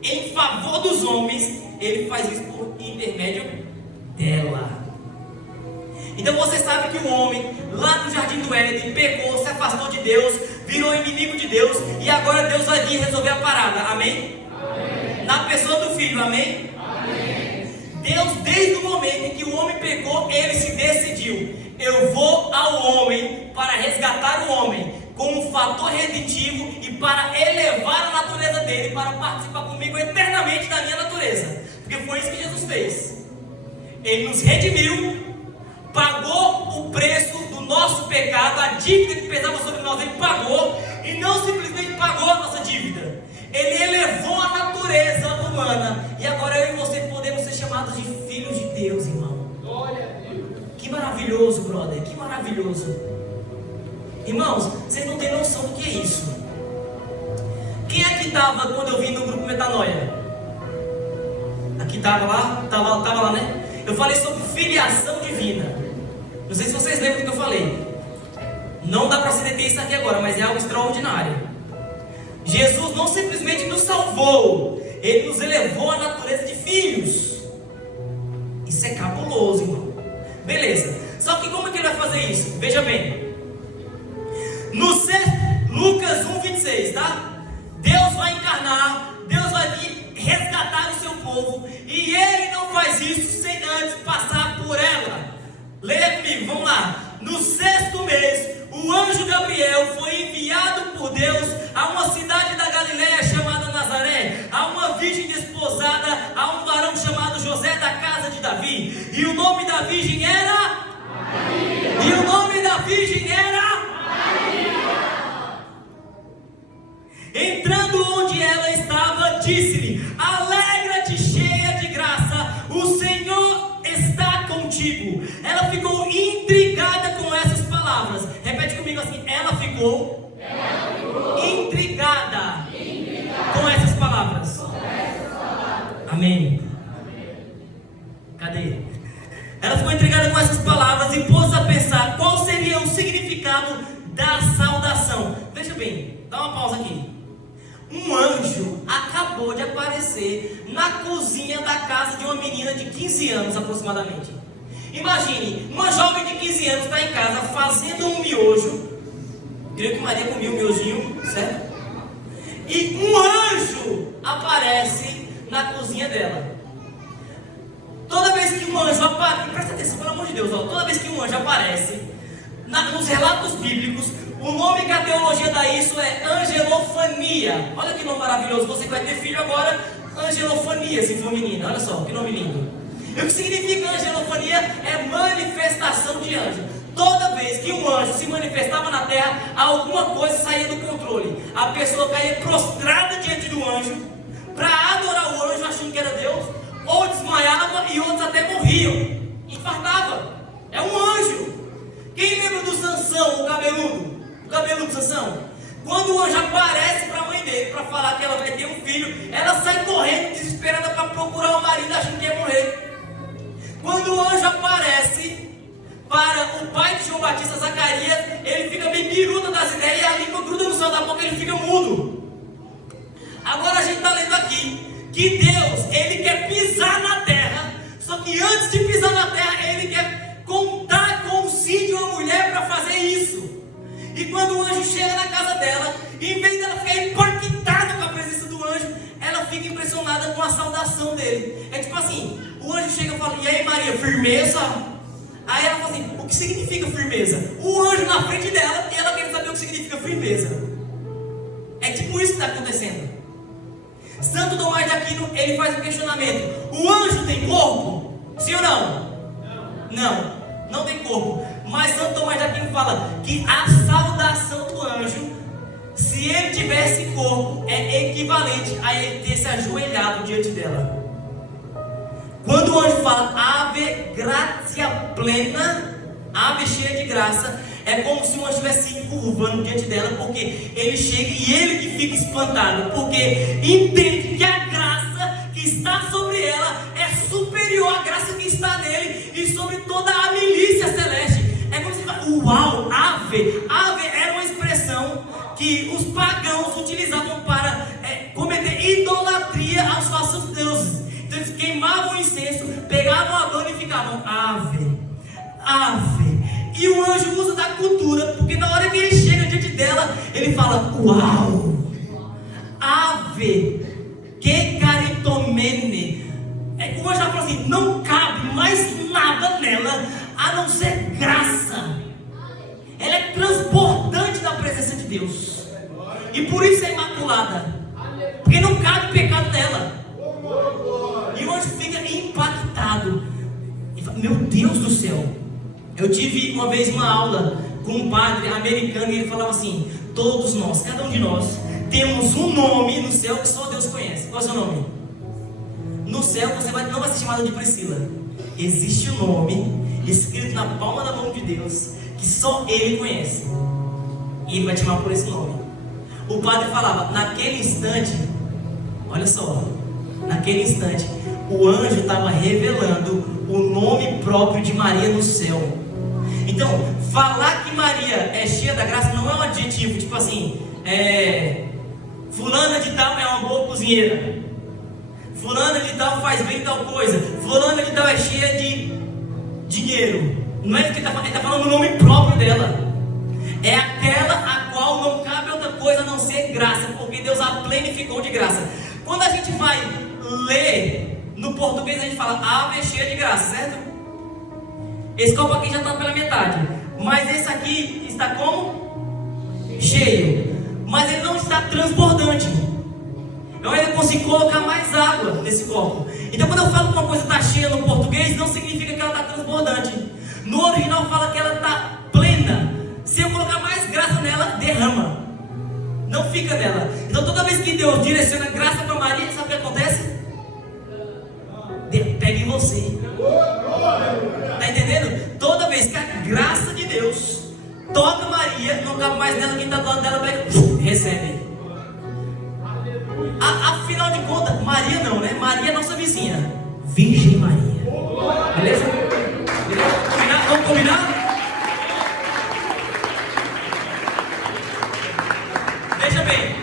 em favor dos homens, Ele faz isso por intermédio dela. Então você sabe que o homem lá no Jardim do Éden pecou, se afastou de Deus, virou inimigo de Deus, e agora Deus vai vir resolver a parada, amém? Amém. Na pessoa do Filho, amém? Amém. Deus, desde o momento em que o homem pecou, Ele se decidiu: eu vou ao homem para resgatar o homem como um fator redentivo e para elevar a natureza dele, para participar comigo eternamente da minha natureza, porque foi isso que Jesus fez. Ele nos redimiu, pagou o preço do nosso pecado, a dívida que pesava sobre nós, Ele pagou, e não simplesmente pagou a nossa dívida, Ele elevou a natureza humana, e agora eu e você podemos ser chamados de filhos de Deus, irmão. Glória a Deus. Que maravilhoso, brother, que maravilhoso. Irmãos, vocês não têm noção do que é isso. Quem é que estava quando eu vim no grupo Metanoia? Aqui estava lá, né? Eu falei sobre filiação divina. Não sei se vocês lembram do que eu falei. Não dá para se deter isso aqui agora, mas é algo extraordinário. Jesus não simplesmente nos salvou, Ele nos elevou à natureza de filhos. Isso é cabuloso, irmão. Beleza. Só que como é que Ele vai fazer isso? Veja bem. No Lucas 1:26, tá? Deus vai encarnar, Deus vai vir resgatar o seu povo, e Ele não faz isso sem antes passar por ela. Leia comigo, vamos lá. No 6º mês, o anjo Gabriel foi enviado por Deus a uma cidade da Galileia chamada Nazaré, a uma virgem desposada a um varão chamado José, da casa de Davi. E o nome da virgem era Maria. E o nome da virgem era Maria. Entrando onde ela estava, disse-lhe: alegra-te, cheia de graça, o Senhor está contigo. Ela ficou intrigada com essas palavras. Repete comigo assim: ela ficou intrigada com essas palavras. Amém. Cadê? Ela ficou intrigada com essas palavras e pôs a pensar qual seria o significado da saudação. Veja bem, dá uma pausa aqui. Um anjo acabou de aparecer na cozinha da casa de uma menina de 15 anos aproximadamente. Imagine, uma jovem de 15 anos está em casa fazendo um miojo. Creio que Maria comia um miojinho, certo? E um anjo aparece na cozinha dela. Toda vez que um anjo aparece, presta atenção, pelo amor de Deus, ó, toda vez que um anjo aparece, nos relatos bíblicos, o nome que a teologia dá isso é angelofania. Olha que nome maravilhoso, você que vai ter filho agora, angelofania, se for menina, olha só, que nome lindo. E o que significa angelofania é manifestação de anjo. Toda vez que um anjo se manifestava na terra, alguma coisa saía do controle. A pessoa caía prostrada diante do anjo, para adorar o anjo achando que era Deus, ou desmaiava e outros até morriam, infartava. É um anjo. Quem lembra do Sansão, o cabeludo? O cabeludo Sansão? Quando o anjo aparece para a mãe dele para falar que ela vai ter um filho, ela sai correndo desesperada para procurar o marido achando que ia morrer. Quando o anjo aparece para o pai de João Batista, Zacarias, ele fica meio biruta que ele fica mudo. Agora a gente está lendo aqui que Deus, ele quer pisar na terra, só que antes de pisar na terra, ele quer contar com o sim de uma mulher para fazer isso. E quando o anjo chega na casa dela, em vez dela ficar impactada com a presença do anjo, ela fica impressionada com a saudação dele. É tipo assim, o anjo chega e fala: e aí Maria, firmeza? Aí ela fala assim: o que significa firmeza? O anjo na frente dela, e ela quer saber o que significa firmeza. É tipo isso que está acontecendo. Santo Tomás de Aquino, ele faz um questionamento: o anjo tem corpo? Sim ou não? Não tem corpo. Mas Santo Tomás de Aquino fala que a saudação do anjo, se ele tivesse corpo, é equivalente a ele ter se ajoelhado diante dela. Quando o anjo fala Ave gratia plena, ave cheia de graça, é como se o anjo estivesse se curvando diante dela, porque ele chega e ele que fica espantado, porque entende que a graça que está sobre ela é superior à graça que está nele e sobre toda a milícia celeste. É como se fala: uau, ave era uma expressão que os pagãos utilizavam para cometer idolatria aos falsos deuses. Então eles queimavam incenso, pegavam a dor e ficavam ave. E o anjo usa da cultura, porque na hora que ele chega diante dela, ele fala: uau, ave, que caritomene. O anjo fala assim: não cabe mais nada nela a não ser graça. Ela é transbordante da presença de Deus, e por isso é imaculada, porque não cabe pecado nela. E o anjo fica impactado e fala: meu Deus do céu. Eu tive uma vez uma aula com um padre americano e ele falava assim: todos nós, cada um de nós, temos um nome no céu que só Deus conhece. Qual é o seu nome? No céu você não vai ser chamado de Priscila. Existe um nome escrito na palma da mão de Deus que só Ele conhece, e Ele vai te chamar por esse nome. O padre falava: naquele instante, olha só, naquele instante o anjo estava revelando o nome próprio de Maria no céu. Então, falar que Maria é cheia da graça não é um adjetivo, tipo assim, fulana de tal é uma boa cozinheira, fulana de tal faz bem tal coisa, fulana de tal é cheia de dinheiro. Não é isso que ele está falando o nome próprio dela. É aquela a qual não cabe outra coisa a não ser graça, porque Deus a plenificou de graça. Quando a gente vai ler no português, a gente fala ave cheia de graça, certo? Esse copo aqui já está pela metade, mas esse aqui está como? Cheio, mas ele não está transbordante. Eu ainda consigo colocar mais água nesse copo. Então quando eu falo que uma coisa está cheia no português, não significa que ela está transbordante. No original fala que ela está plena. Se eu colocar mais graça nela, derrama, não fica nela. Então toda vez que Deus direciona graça para Maria, sabe o que acontece? Pega em você. Está entendendo? Toda vez que a graça de Deus toca Maria, não cabe mais nela, quem está do lado dela pega, recebe. Afinal de contas, Maria não, né? Maria é nossa vizinha, Virgem Maria. Beleza? Vamos combinar? Veja bem.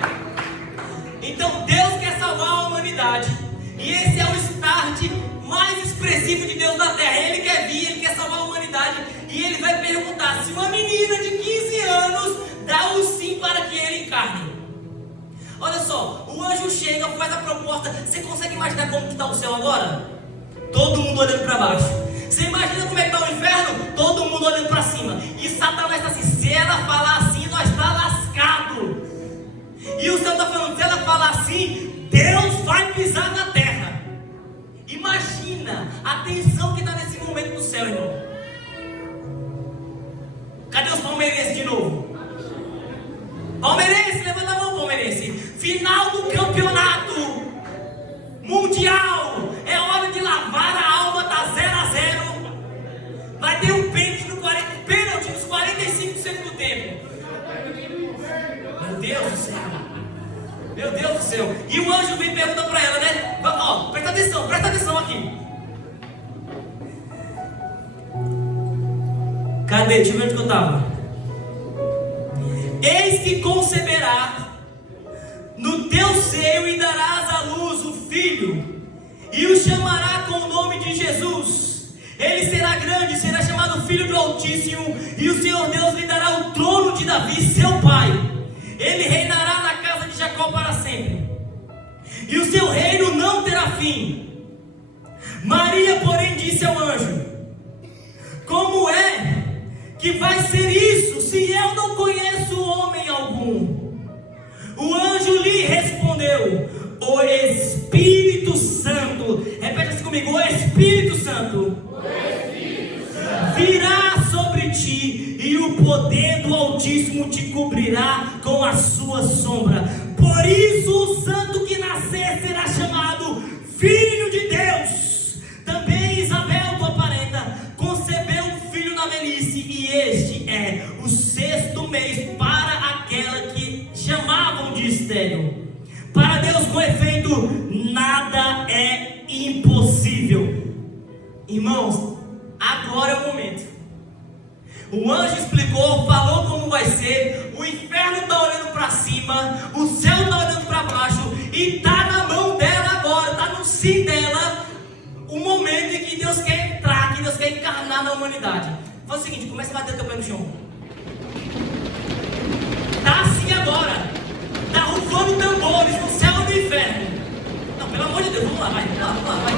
Então Deus quer salvar a humanidade, e esse é o start mais expressivo de Deus na terra. Ele quer vir, ele quer salvar a humanidade, e ele vai perguntar se uma menina de 15 anos dá o sim para que ele encarne. Olha só, o anjo chega, faz a proposta. Você consegue imaginar como que está o céu agora? Todo mundo olhando para baixo. Você imagina como é que está o inferno? Todo mundo olhando para cima. E Satanás está assim: se ela falar assim, nós está lascado. E o céu está falando: se ela falar assim, Deus vai pisar na terra. Imagina a tensão que está nesse momento no céu, irmão. Cadê os palmeirenses de novo? Palmeirense, levanta a mão, palmeirense. Final do campeonato mundial. É hora de lavar a alma, tá 0-0. Vai ter um pênalti nos 45 do segundo tempo. Meu Deus do céu. Meu Deus do céu. E o anjo vem e pergunta para ela, né? Ó, presta atenção aqui. Cadê? Deixa eu ver onde que eu estava. Eis que conceberá darás à luz o filho, e o chamará com o nome de Jesus. Ele será grande, será chamado Filho do Altíssimo, e o Senhor Deus lhe dará o trono de Davi, seu pai. Ele reinará na casa de Jacó para sempre, e o seu reino não terá fim. Maria, porém, disse ao anjo: como é que vai ser isso, se eu não conheço homem algum? O anjo lhe respondeu: o Espírito Santo, repete assim comigo, o Espírito Santo virá sobre ti, e o poder do Altíssimo te cobrirá com a sua sombra. Por isso o santo que nascer será chamado Filho de Deus. Também Isabel, tua parenta, concebeu um filho na velhice, e este é o 6º mês para aquela que chamavam de estéril. Para Deus, com efeito, nada é impossível. Irmãos, agora é o momento. O anjo explicou, falou como vai ser. O inferno está olhando para cima, o céu está olhando para baixo, e está na mão dela agora, está no sim dela, o momento em que Deus quer entrar, que Deus quer encarnar na humanidade. Faz o seguinte, começa a bater o teu pé no chão. Está assim agora, está rufando tambores no céu e no inferno. Não, pelo amor de Deus, vamos lá, vai, vai.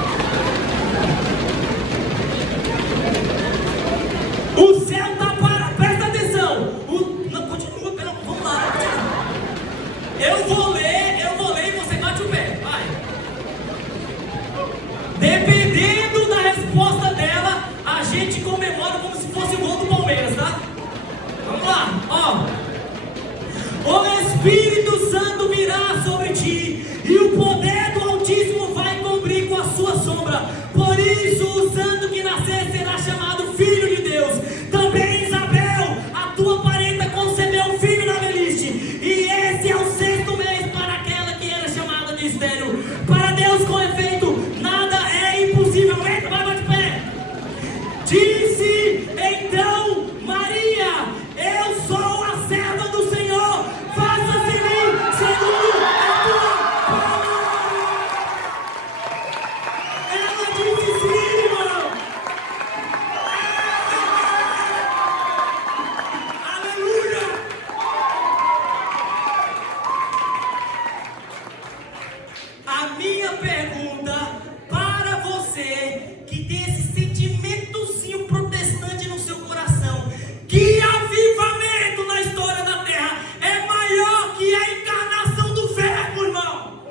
O céu está para, presta atenção. Não, continua, vamos lá. Eu vou ler e você bate o pé, vai. Dependendo da resposta dela, a gente comemora como se fosse o gol do Palmeiras, tá? Vamos lá, ó. O Espírito Santo virá sobre ti, e o poder do Altíssimo vai cobrir com a sua sombra. Por isso o santo que nascer será chamado Filho de Deus. Também Isabel, a tua parenta, concebeu um filho na velhice, e esse é o 6º mês para aquela que era chamada de estéril. Para Deus, com efeito, nada é impossível. Entra, vai, bate pé. Disse então Maria: eu sou a serva do Senhor, faça-se em mim segundo a tua palavra. Ela disse sim, irmão. Aleluia. A minha pergunta para você que tem esse sentimentozinho protestante no seu coração: que avivamento na história da terra é maior que a encarnação do Verbo, irmão?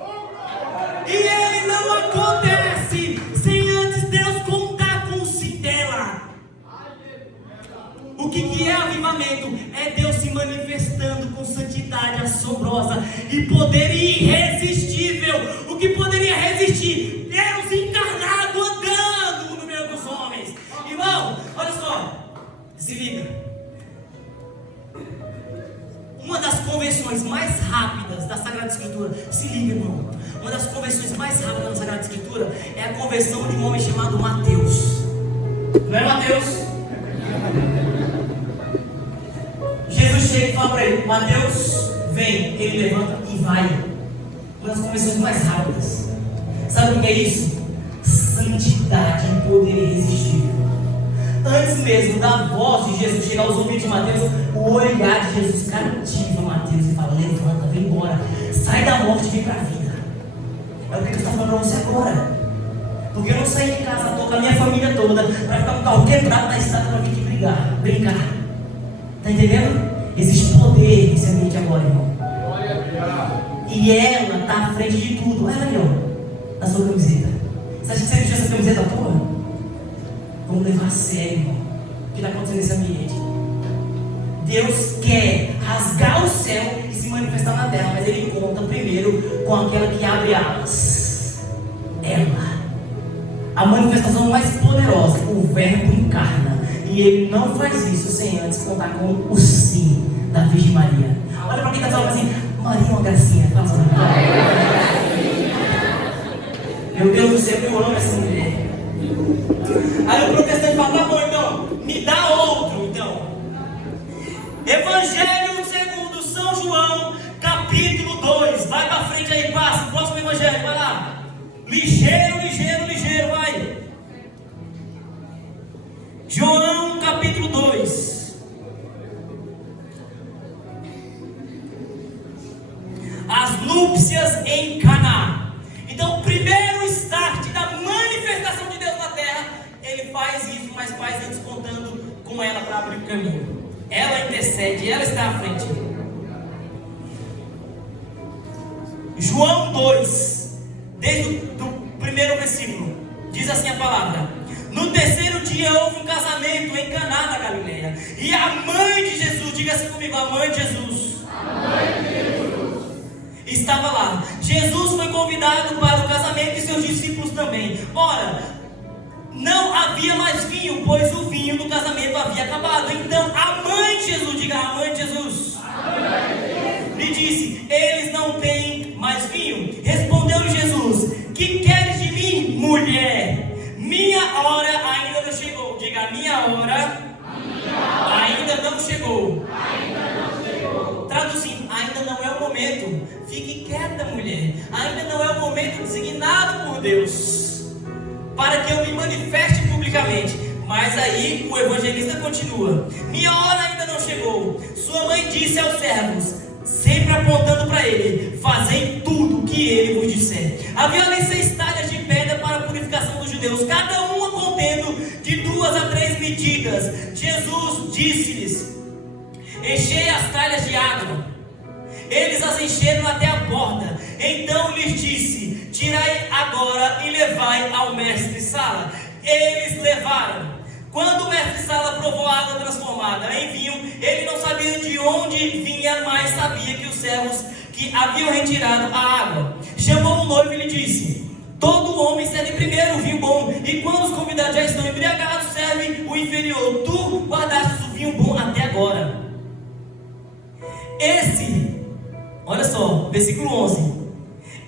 E ele não acontece sem antes Deus contar com o sim dela. O que é avivamento? É Deus se manifestando com santidade assombrosa e poder irresistível. O que poderia resistir? Deus encarnado andando no meio dos homens. Irmão, olha só, se liga. Uma das convenções mais rápidas da Sagrada Escritura, se liga, irmão. Uma das convenções mais rápidas da Sagrada Escritura é a conversão de um homem chamado Mateus. Não é Mateus? Jesus chega e fala para ele: Mateus, vem. Ele levanta e vai. Uma das convenções mais rápidas. Sabe o que é isso? Santidade e poder irresistível. Antes mesmo da voz de Jesus chegar aos ouvidos de Mateus, o olhar de Jesus cativa Mateus e fala: levanta, vem embora, sai da morte e vem para a vida. É o que Deus está falando para você agora. Porque eu não saí de casa, estou com a minha família toda para ficar com o carro quebrado na estrada para vir aqui brincar. Está entendendo? Existe poder nesse ambiente agora, irmão. E ela está à frente de tudo. Olha ali, ó, na sua camiseta. Você acha que você vestiu essa camiseta tua? Vamos levar a sério, irmão, o que está acontecendo nesse ambiente. Deus quer rasgar o céu e se manifestar na terra, mas Ele conta primeiro com aquela que abre alas. Ela. A manifestação mais poderosa, o Verbo encarna. E Ele não faz isso sem antes contar com o sim da Virgem Maria. Olha para quem está falando assim: Maria é uma gracinha. Fala assim: meu Deus do céu, eu amo essa mulher. Aí o protestante fala: tá bom, então, me dá outro, então. Evangelho segundo São João, capítulo 2. Vai para frente aí, passa. Próximo evangelho, vai lá. Ligeiro, ligeiro, ligeiro, vai. João capítulo 2. As núpcias em Caná. Então, o primeiro start da manifestação de Deus na terra, ele faz isso, mas faz antes contando com ela para abrir o caminho. Ela intercede, ela está à frente. João 2, desde o primeiro versículo, diz assim a palavra: no terceiro dia houve um casamento em Caná da Galileia, e a mãe de Jesus, diga assim comigo, a mãe de Jesus, estava lá. Jesus foi convidado para o casamento e seus discípulos também. Ora, não havia mais vinho, pois o vinho do casamento havia acabado. Então a mãe de Jesus, diga a mãe de Jesus, lhe disse: eles não têm mais vinho. Respondeu-lhe Jesus: que queres de mim, mulher? Minha hora ainda não chegou. Diga, minha hora ainda não chegou. Traduzindo, ainda não é o momento. Fique quieta, mulher. Ainda não é o momento designado por Deus para que eu me manifeste publicamente. Mas aí o evangelista continua: minha hora ainda não chegou. Sua mãe disse aos servos, sempre apontando para ele: fazei tudo o que ele vos disser. Havia ali 6 talhas de pedra para a purificação dos judeus, cada uma contendo de 2 a 3 medidas. Jesus disse-lhes: enchei as talhas de água. Eles as encheram até a borda. Então lhes disse: tirai agora e levai ao mestre-sala. Eles levaram. Quando o mestre-sala provou a água transformada em vinho, ele não sabia de onde vinha, mas sabia que os servos que haviam retirado a água. Chamou o noivo e lhe disse: todo homem serve primeiro o vinho bom, e quando os convidados já estão embriagados, serve o inferior. Tu guardastes o vinho bom até agora. Olha só, versículo 11.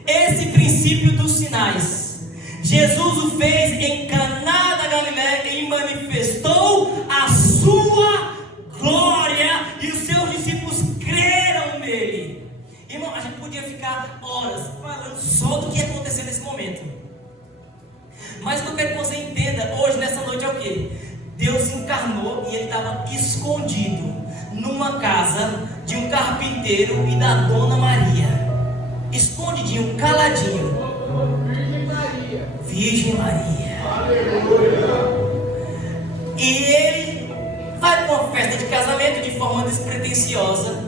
Esse princípio dos sinais, Jesus o fez em Caná da Galileia e manifestou a sua glória, e os seus discípulos creram nele. Irmão, a gente podia ficar horas falando só do que aconteceu nesse momento. Mas o que eu quero que você entenda hoje, nessa noite, é o quê? Deus encarnou e ele estava escondido numa casa de um carpinteiro e da Dona Maria. Escondidinho, caladinho. Virgem Maria. E ele vai para uma festa de casamento de forma despretensiosa,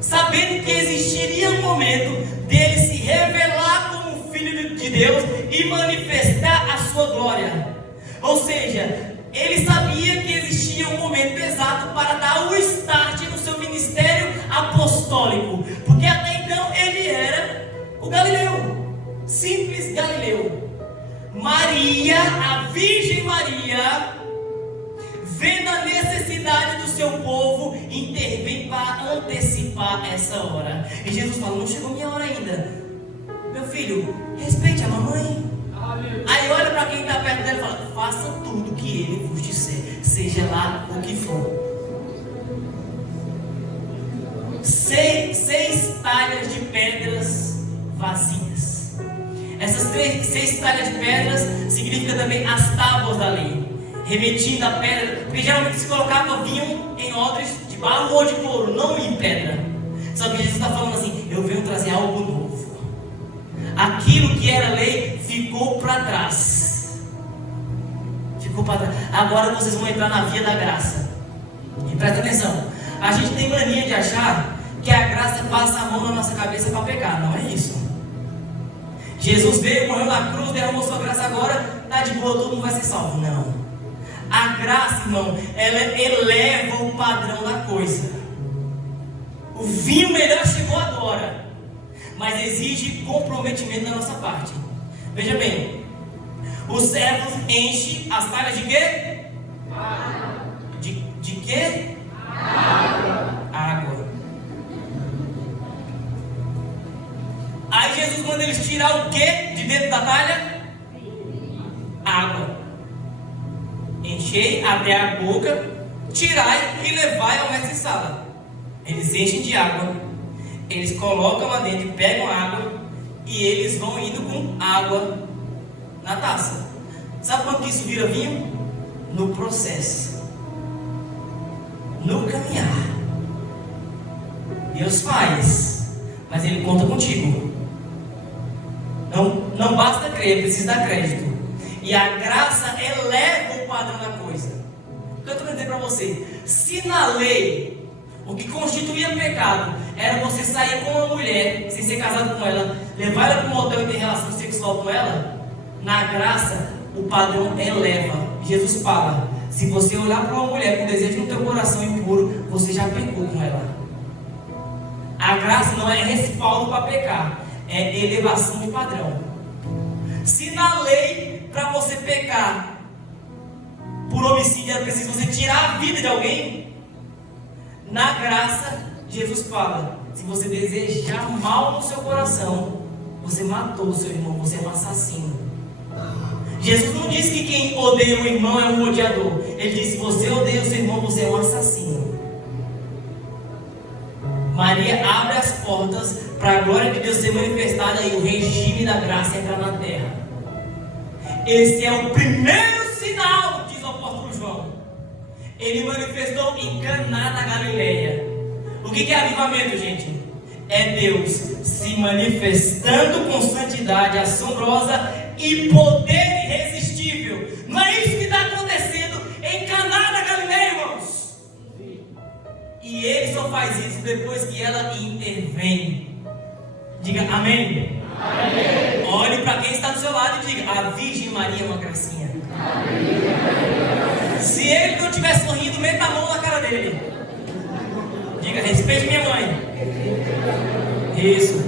sabendo que existiria um momento dele se revelar como filho de Deus e manifestar a sua glória. Ou seja, ele sabia que existia um momento exato para dar o start no seu ministério apostólico, porque até então ele era o Galileu, simples Galileu. Maria, a Virgem Maria, vendo a necessidade do seu povo, intervém para antecipar essa hora. E Jesus fala: não chegou minha hora ainda, meu filho, respeite a mamãe. Aí olha para quem está perto dele e fala: faça tudo o que ele vos disser, seja lá o que for. 6 talhas de pedras vazias. Essas 6 talhas de pedras significa também as tábuas da lei, remetindo a pedra, porque geralmente se colocava vinho em odres de barro ou de couro, não em pedra. Só que Jesus está falando assim: eu venho trazer algo novo. Aquilo que era lei ficou para trás. Ficou para trás. Agora vocês vão entrar na via da graça. E presta atenção: a gente tem mania de achar que a graça passa a mão na nossa cabeça para pecar. Não é isso. Jesus veio, morreu na cruz, derramou sua graça, agora está de boa, todo mundo vai ser salvo. Não. A graça, irmão, ela eleva o padrão da coisa. O vinho melhor chegou agora, mas exige comprometimento da nossa parte. Veja bem, os servos enchem as talhas de quê? De quê? Água. Aí Jesus manda eles tirar o quê de dentro da talha? Água. Enchei até a boca, tirai e levai ao mestre-sala. Eles enchem de água, eles colocam lá dentro, pegam a água e eles vão indo com água na taça. Sabe quando que isso vira vinho? No processo, no caminhar. Deus faz, mas Ele conta contigo. Não basta crer, precisa dar crédito. E a graça eleva o padrão da coisa. O que eu estou querendo dizer para você? Se na lei o que constituía pecado era você sair com uma mulher, sem ser casado com ela, levar ela para um motel e ter relação sexual com ela, na graça o padrão eleva. Jesus fala: se você olhar para uma mulher com desejo no teu coração impuro, você já pecou com ela. A graça não é respaldo para pecar, é elevação de padrão. Se na lei, para você pecar por homicídio, era preciso você tirar a vida de alguém, na graça, Jesus fala: se você desejar mal no seu coração, você matou o seu irmão, você é um assassino. Jesus não disse que quem odeia o irmão é um odiador. Ele disse: se você odeia o seu irmão, você é um assassino. Maria abre as portas para a glória de Deus ser manifestada e o regime da graça entrar na terra. Esse é o primeiro sinal, diz o apóstolo João. Ele manifestou em Caná da Galileia. O que é avivamento, gente? É Deus se manifestando com santidade assombrosa e poder irresistível. Não é isso que está acontecendo em Caná da Galileia, irmãos? E Ele só faz isso depois que ela intervém. Diga amém. Amém. Olhe para quem está do seu lado e diga: a Virgem Maria é uma gracinha. Amém. Se ele não estiver sorrindo, meta a mão na cara dele. Diga: respeite minha mãe. Isso.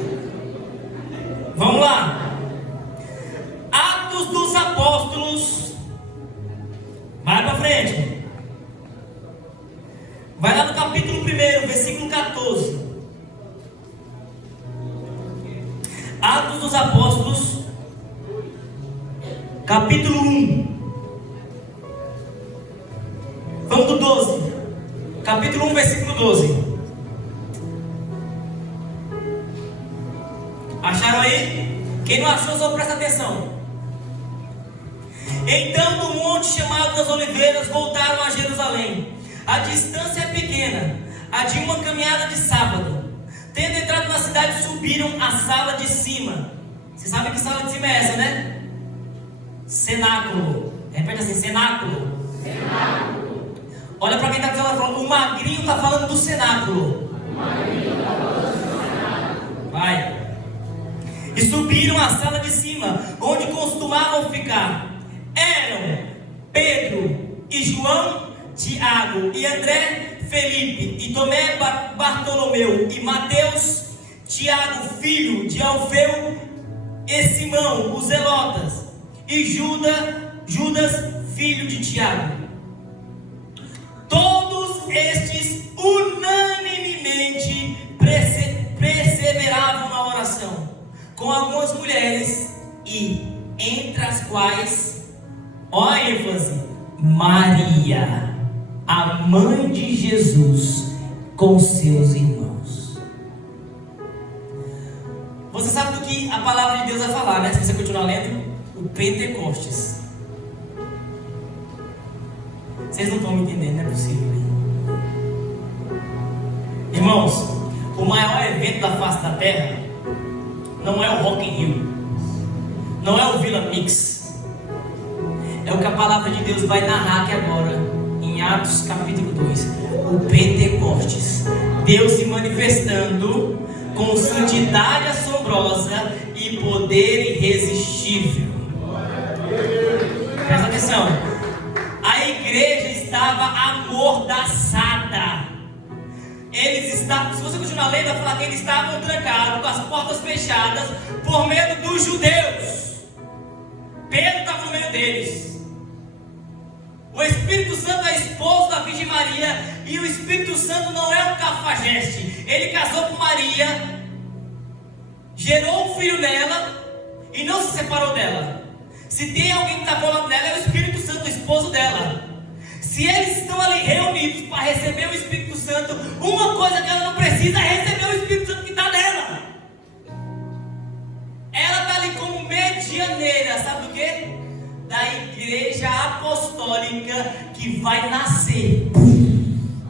Vamos lá. Atos dos Apóstolos. Vai para frente. Vai lá no capítulo 1, versículo 14. Atos dos Apóstolos, capítulo 1. Vamos do 12. Capítulo 1, versículo 12. Acharam aí? Quem não achou, só presta atenção. Então, do monte chamado das Oliveiras, voltaram a Jerusalém. A distância é pequena, a de uma caminhada de sábado. Tendo entrado na cidade, subiram à sala de cima. Você sabe que sala de cima é essa, né? Cenáculo. Repete assim: cenáculo. Cenáculo. Olha para quem está dizendo lá, o magrinho está falando do cenáculo. O magrinho está falando do cenáculo. Vai. E subiram à sala de cima, onde costumavam ficar. Eram Pedro e João, Tiago e André, Felipe e Tomé, Bartolomeu e Mateus, Tiago, filho de Alfeu, e Simão, os Zelotas, e Judas, filho de Tiago. Todos estes unanimemente perseveravam na oração, com algumas mulheres, e entre as quais, ó a ênfase, Maria, a mãe de Jesus, com seus irmãos. Você sabe do que a palavra de Deus vai falar, né? Se você continuar lendo, o Pentecostes. Vocês não estão me entendendo, não é possível. Irmãos, o maior evento da face da terra não é o Rock in Rio, não é o Vila Mix. É o que a palavra de Deus vai narrar aqui agora, em Atos capítulo 2. O Pentecostes. Deus se manifestando com santidade assombrosa e poder irresistível. Presta atenção. A igreja estava amordaçada. Eles estavam, se você continuar lendo, vai falar que eles estavam trancados, com as portas fechadas, por medo dos judeus. Pedro estava no meio deles. O Espírito Santo é esposo da Virgem Maria, e o Espírito Santo não é um cafajeste. Ele casou com Maria, gerou um filho nela e não se separou dela. Se tem alguém que está falando dela, é o Espírito Santo, o esposo dela. Se eles estão ali reunidos para receber o Espírito Santo, uma coisa que ela não precisa é receber o Espírito Santo que está nela. pioneira, sabe do quê? Da igreja apostólica que vai nascer.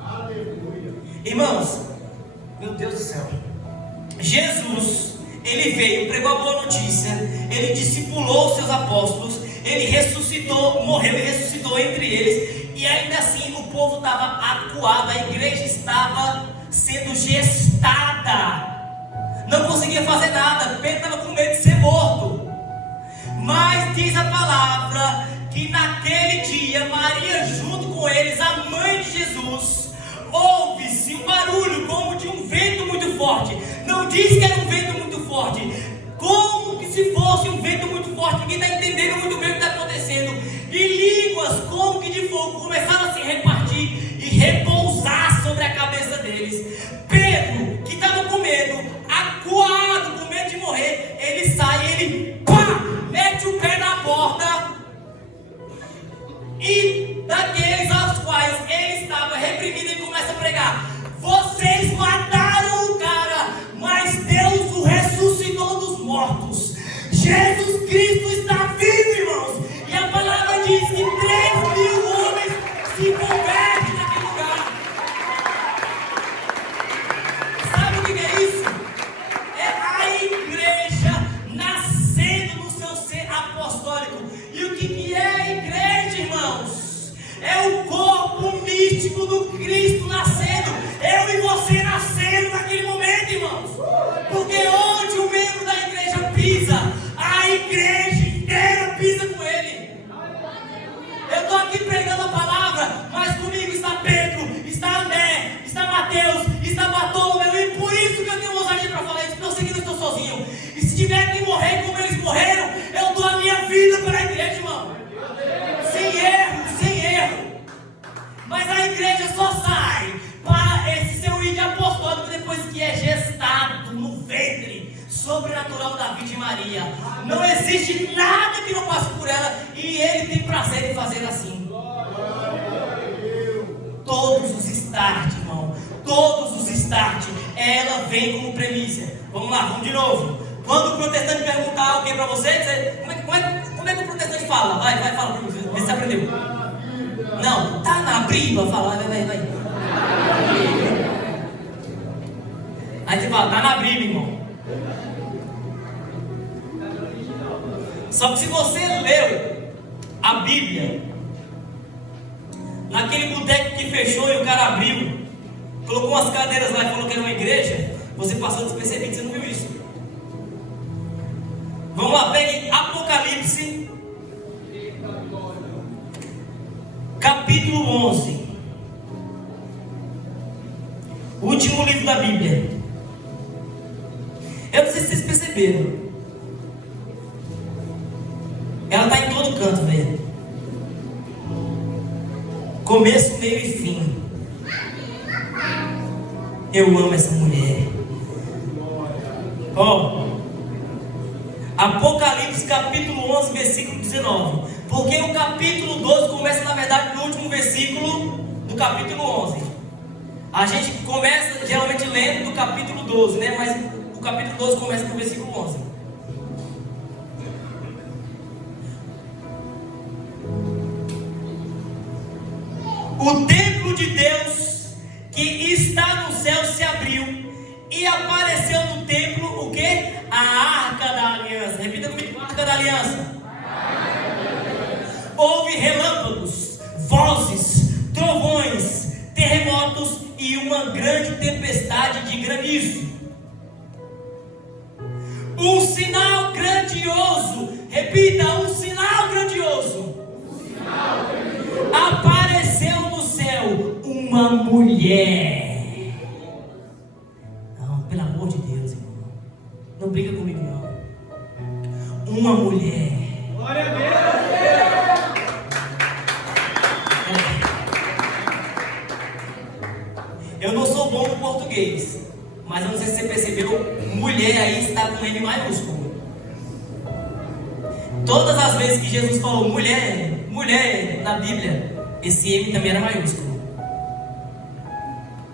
Aleluia. Irmãos, meu Deus do céu, Jesus, ele veio, pregou a boa notícia, ele discipulou os seus apóstolos, ele ressuscitou, morreu e ressuscitou entre eles, e ainda assim o povo estava acuado, a igreja estava sendo gestada, não conseguia fazer nada, Pedro estava com medo de ser morto. Mas diz a palavra que naquele dia, Maria junto com eles, a mãe de Jesus, ouve-se um barulho como de um vento muito forte. Não diz que era um vento muito forte, como que se fosse um vento muito forte. Ninguém está entendendo muito bem o que está acontecendo. E línguas como que de fogo começaram a se repartir e repousar sobre a cabeça deles. Pedro, que estava com medo, acuado, com medo de morrer, ele sai e ele mete o pé na porta, e daqueles aos quais ele estava reprimido, ele começa a pregar: vocês mataram o cara, mas Deus o ressuscitou dos mortos. Jesus Cristo está vivo, irmãos. E a palavra diz que 3.000 homens se convertem naquele lugar. Sabe o que é isso? É a igreja nascendo no seu ser apostólico. E o que é a igreja, irmãos? É o corpo místico do Cristo nascendo. Eu e você nascendo naquele momento, irmãos. Porque onde o membro da igreja pisa, a igreja inteira pisa com ele. Eu estou aqui pregando a palavra, mas comigo está Pedro, está André, está Mateus, está Bartolomeu, e por isso que eu tenho ousadia para falar isso, porque eu sei que não estou sozinho. E se tiver que morrer como eles morreram, eu dou a minha vida para a igreja, irmão. Sem erro. Mas a igreja só sai para esse seu id apostólico depois que é gestado no ventre sobrenatural da Virgem Maria. Não existe nada que não passe por ela, e ele tem prazer em fazer assim. Todos os start, irmão, todos os start, ela vem como premissa. Vamos lá, vamos de novo. Quando o protestante perguntar alguém para você, como é que o protestante fala? Vai, fala para mim, vê se você aprendeu. Não, tá na Bíblia, fala, vai. Aí você fala, tá na Bíblia, irmão. Só que se você leu a Bíblia naquele boteco que fechou e o cara abriu, colocou umas cadeiras lá e falou que era uma igreja, você passou despercebido, você não viu isso. Vamos lá, pegue Apocalipse, capítulo 11, o último livro da Bíblia. Eu não sei se vocês perceberam, ela está em todo canto, velho. Começo, meio e fim. Eu amo essa mulher. Apocalipse capítulo 11, versículo 19. Porque o capítulo 12 começa, na verdade, no último versículo do capítulo 11. A gente começa geralmente lendo do capítulo 12, né? Mas o capítulo 12 começa no versículo 11. O templo de Deus que está no céu se abriu, e apareceu no templo o que? A arca da aliança. Repita comigo: arca da aliança. Houve relâmpagos, vozes, trovões, terremotos e uma grande tempestade de granizo. Um sinal grandioso. Repita: um sinal grandioso. Apareceu no céu uma mulher. Não, pelo amor de Deus, irmão, não briga comigo não. Uma mulher. Glória a Deus. Eu não sou bom no português, mas eu não sei se você percebeu, mulher aí está com M maiúsculo. Todas as vezes que Jesus falou mulher na Bíblia, esse M também era maiúsculo.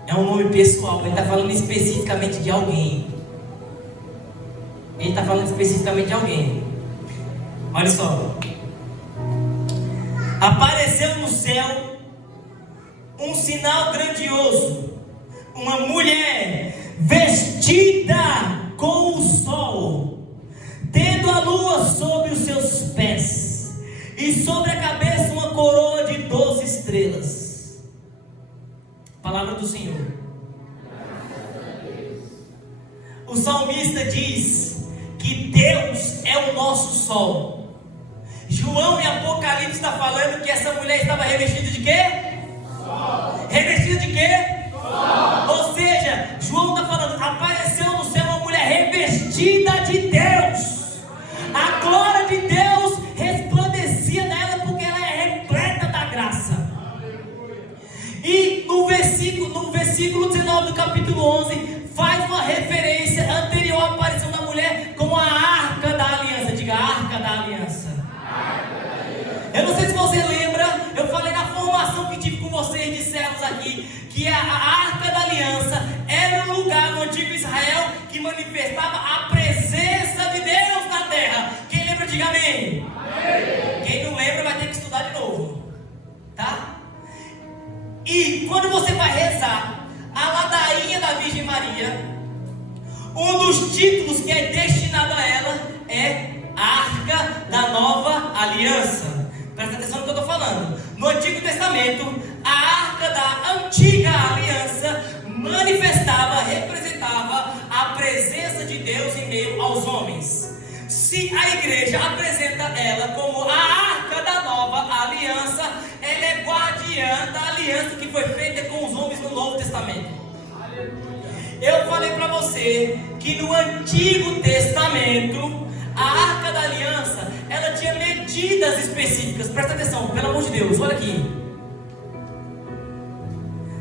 É um nome pessoal, ele está falando especificamente de alguém. Olha só. Apareceu no céu um sinal grandioso, uma mulher vestida com o sol, tendo a lua sobre os seus pés, e sobre a cabeça uma coroa de 12 estrelas. Palavra do Senhor. O salmista diz que Deus é o nosso sol. João em Apocalipse está falando que essa mulher estava revestida de quê? Sol. Revestida de quê? Sol. Ou seja, João está falando, apareceu no céu uma mulher revestida de Deus. A glória de Deus resplandecia nela porque ela é repleta da graça. E no versículo 19 do capítulo 11, faz uma referência anterior à aparição da mulher como a arca da aliança. Diga, arca da aliança. Eu não sei se você lembra, eu falei na formação que tive com vocês de servos aqui, que a arca da aliança era um lugar no antigo Israel que manifestava a presença de Deus na terra. Quem lembra, diga amém. Amém. Quem não lembra vai ter que estudar de novo, tá? E quando você vai rezar a ladainha da Virgem Maria, um dos títulos que é destinado a ela é Arca da Nova Aliança. Presta atenção no que eu estou falando. No Antigo Testamento, a Arca da Antiga Aliança manifestava, representava a presença de Deus em meio aos homens. Se a igreja apresenta ela como a Arca da Nova Aliança, ela é guardiã da aliança que foi feita com os homens no Novo Testamento. Eu falei para você que no Antigo Testamento a Arca da Aliança, ela tinha medidas específicas. Presta atenção, pelo amor de Deus, olha aqui.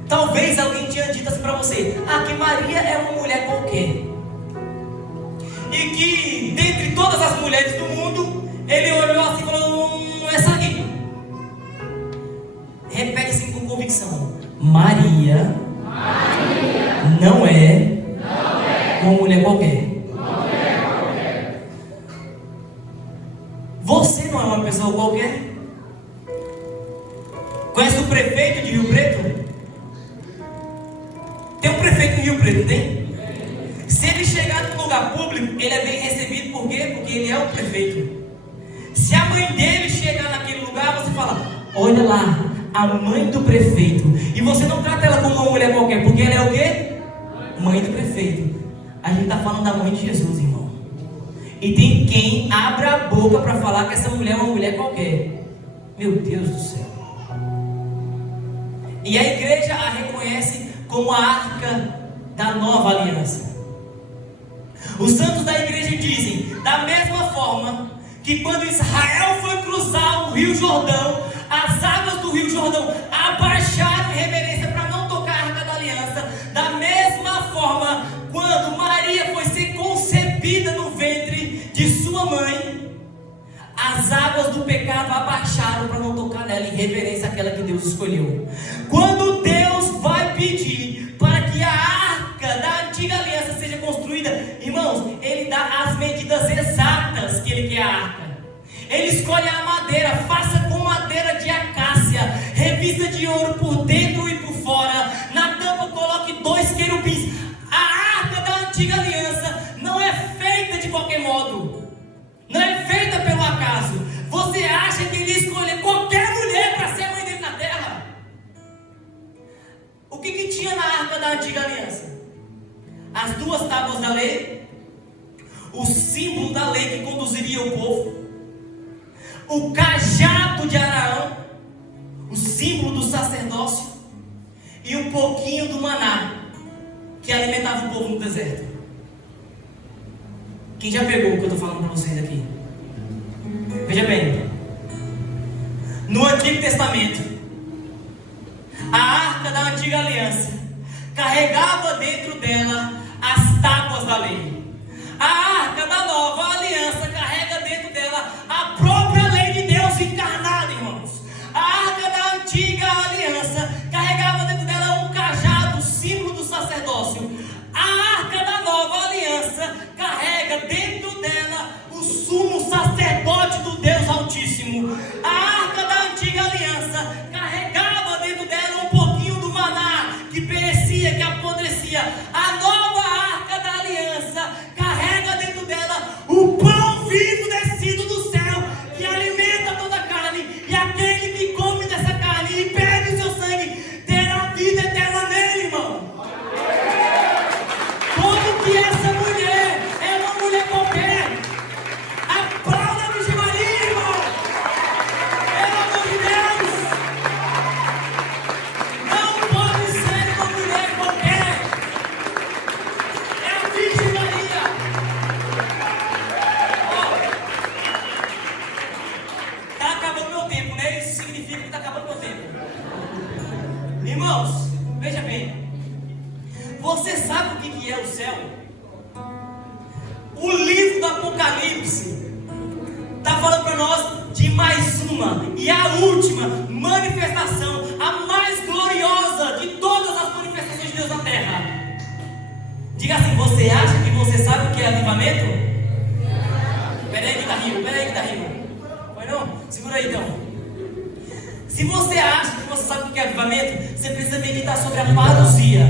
Talvez alguém tinha dito assim para você: que Maria é uma mulher qualquer, e que dentre todas as mulheres do mundo, ele olhou assim e falou: essa aqui. Repete assim com convicção: Maria não é uma mulher qualquer. Você não é uma pessoa qualquer. Conhece o prefeito de Rio Preto? Tem um prefeito em Rio Preto, tem? Se ele chegar num lugar público, ele é bem recebido. Por quê? Porque ele é o prefeito. Se a mãe dele chegar naquele lugar, você fala: olha lá, a mãe do prefeito. E você não trata ela como uma mulher qualquer, porque ela é o quê? Mãe do prefeito. A gente está falando da mãe de Jesus, irmão. E tem quem abra a boca para falar que essa mulher é uma mulher qualquer. Meu Deus do céu. E a igreja a reconhece como a arca da nova aliança. Os santos da igreja dizem, da mesma forma que quando Israel foi cruzar o Rio Jordão, as águas do Rio Jordão abaixaram em reverência para não tocar a arca da aliança. Da mesma forma, quando Maria foi ser concebida no ventre de sua mãe, as águas do pecado abaixaram para não tocar nela, em reverência àquela que Deus escolheu. Quando Deus vai pedir para que a arca da antiga aliança seja construída, irmãos, Ele dá as medidas exatas que Ele quer a arca. Ele escolhe a madeira, faça com madeira de acácia, revista de ouro por dentro e por fora. Na tampa coloque 2 querubins. A arca da antiga aliança não é feita de qualquer modo, não é feita pelo acaso. Você acha que Ele escolheu qualquer mulher para ser a mãe dele na terra? O que tinha na arca da antiga aliança? As 2 tábuas da lei, o símbolo da lei que conduziria o povo, o cajado de Araão, o símbolo do sacerdócio, e um pouquinho do maná que alimentava o povo no deserto. Quem já pegou o que eu estou falando para vocês aqui? Veja bem, no Antigo Testamento, a arca da antiga aliança carregava dentro dela as tábuas da lei. A arca da nova aliança carrega dentro dela a própria lei de Deus encarnada, irmãos. A arca da antiga aliança carregava dentro dela um cajado, símbolo do sacerdócio. A arca da nova aliança carrega dentro dela o sumo sacerdote do Deus céu. O livro do Apocalipse está falando para nós de mais uma e a última manifestação, a mais gloriosa de todas as manifestações de Deus na terra. Diga assim: você acha que você sabe o que é avivamento? Peraí que tá rindo. Foi não? Segura aí então. Se você acha que você sabe o que é avivamento, você precisa meditar sobre a parousia,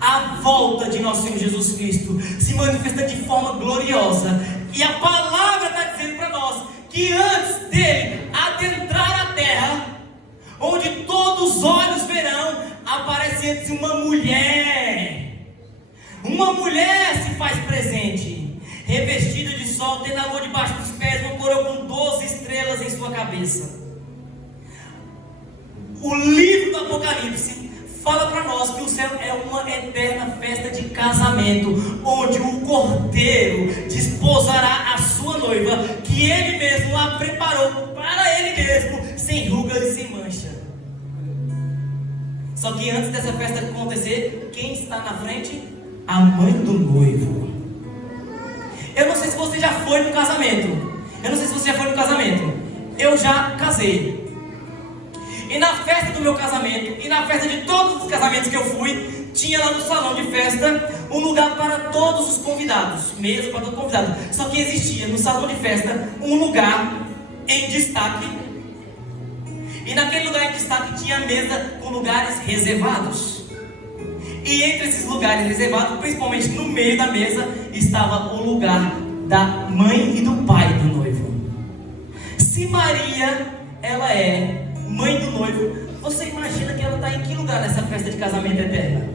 a volta de nosso Senhor Jesus Cristo, se manifesta de forma gloriosa. E a palavra está dizendo para nós que antes dele adentrar a terra, onde todos os olhos verão, aparece antes uma mulher. Uma mulher se faz presente, revestida de sol, tendo a lua debaixo dos pés, uma coroa com 12 estrelas em sua cabeça. O livro do Apocalipse fala para nós que o céu é uma eterna festa de casamento, onde o Cordeiro desposará a sua noiva, que ele mesmo a preparou para ele mesmo, sem rugas e sem mancha. Só que antes dessa festa acontecer, quem está na frente? A mãe do noivo. Eu não sei se você já foi no casamento. Eu já casei. E na festa do meu casamento, e na festa de todos os casamentos que eu fui, tinha lá no salão de festa um lugar para todos os convidados, mesa para todos os convidados. Só que existia no salão de festa um lugar em destaque, e naquele lugar em destaque tinha mesa com lugares reservados. E entre esses lugares reservados, principalmente no meio da mesa, estava o lugar da mãe e do pai do noivo. Se Maria, ela é mãe do noivo, você imagina que ela está em que lugar nessa festa de casamento eterna?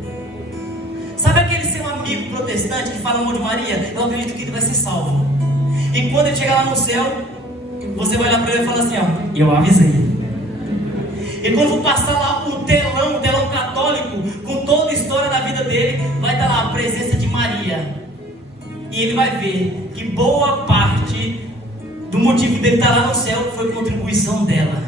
Sabe aquele seu amigo protestante que fala mal de Maria? Eu acredito que ele vai ser salvo. E quando ele chegar lá no céu, você vai olhar para ele e falar assim: ó, eu avisei. E quando for passar lá o telão católico, com toda a história da vida dele, vai estar lá a presença de Maria. E ele vai ver que boa parte do motivo dele estar lá no céu foi contribuição dela.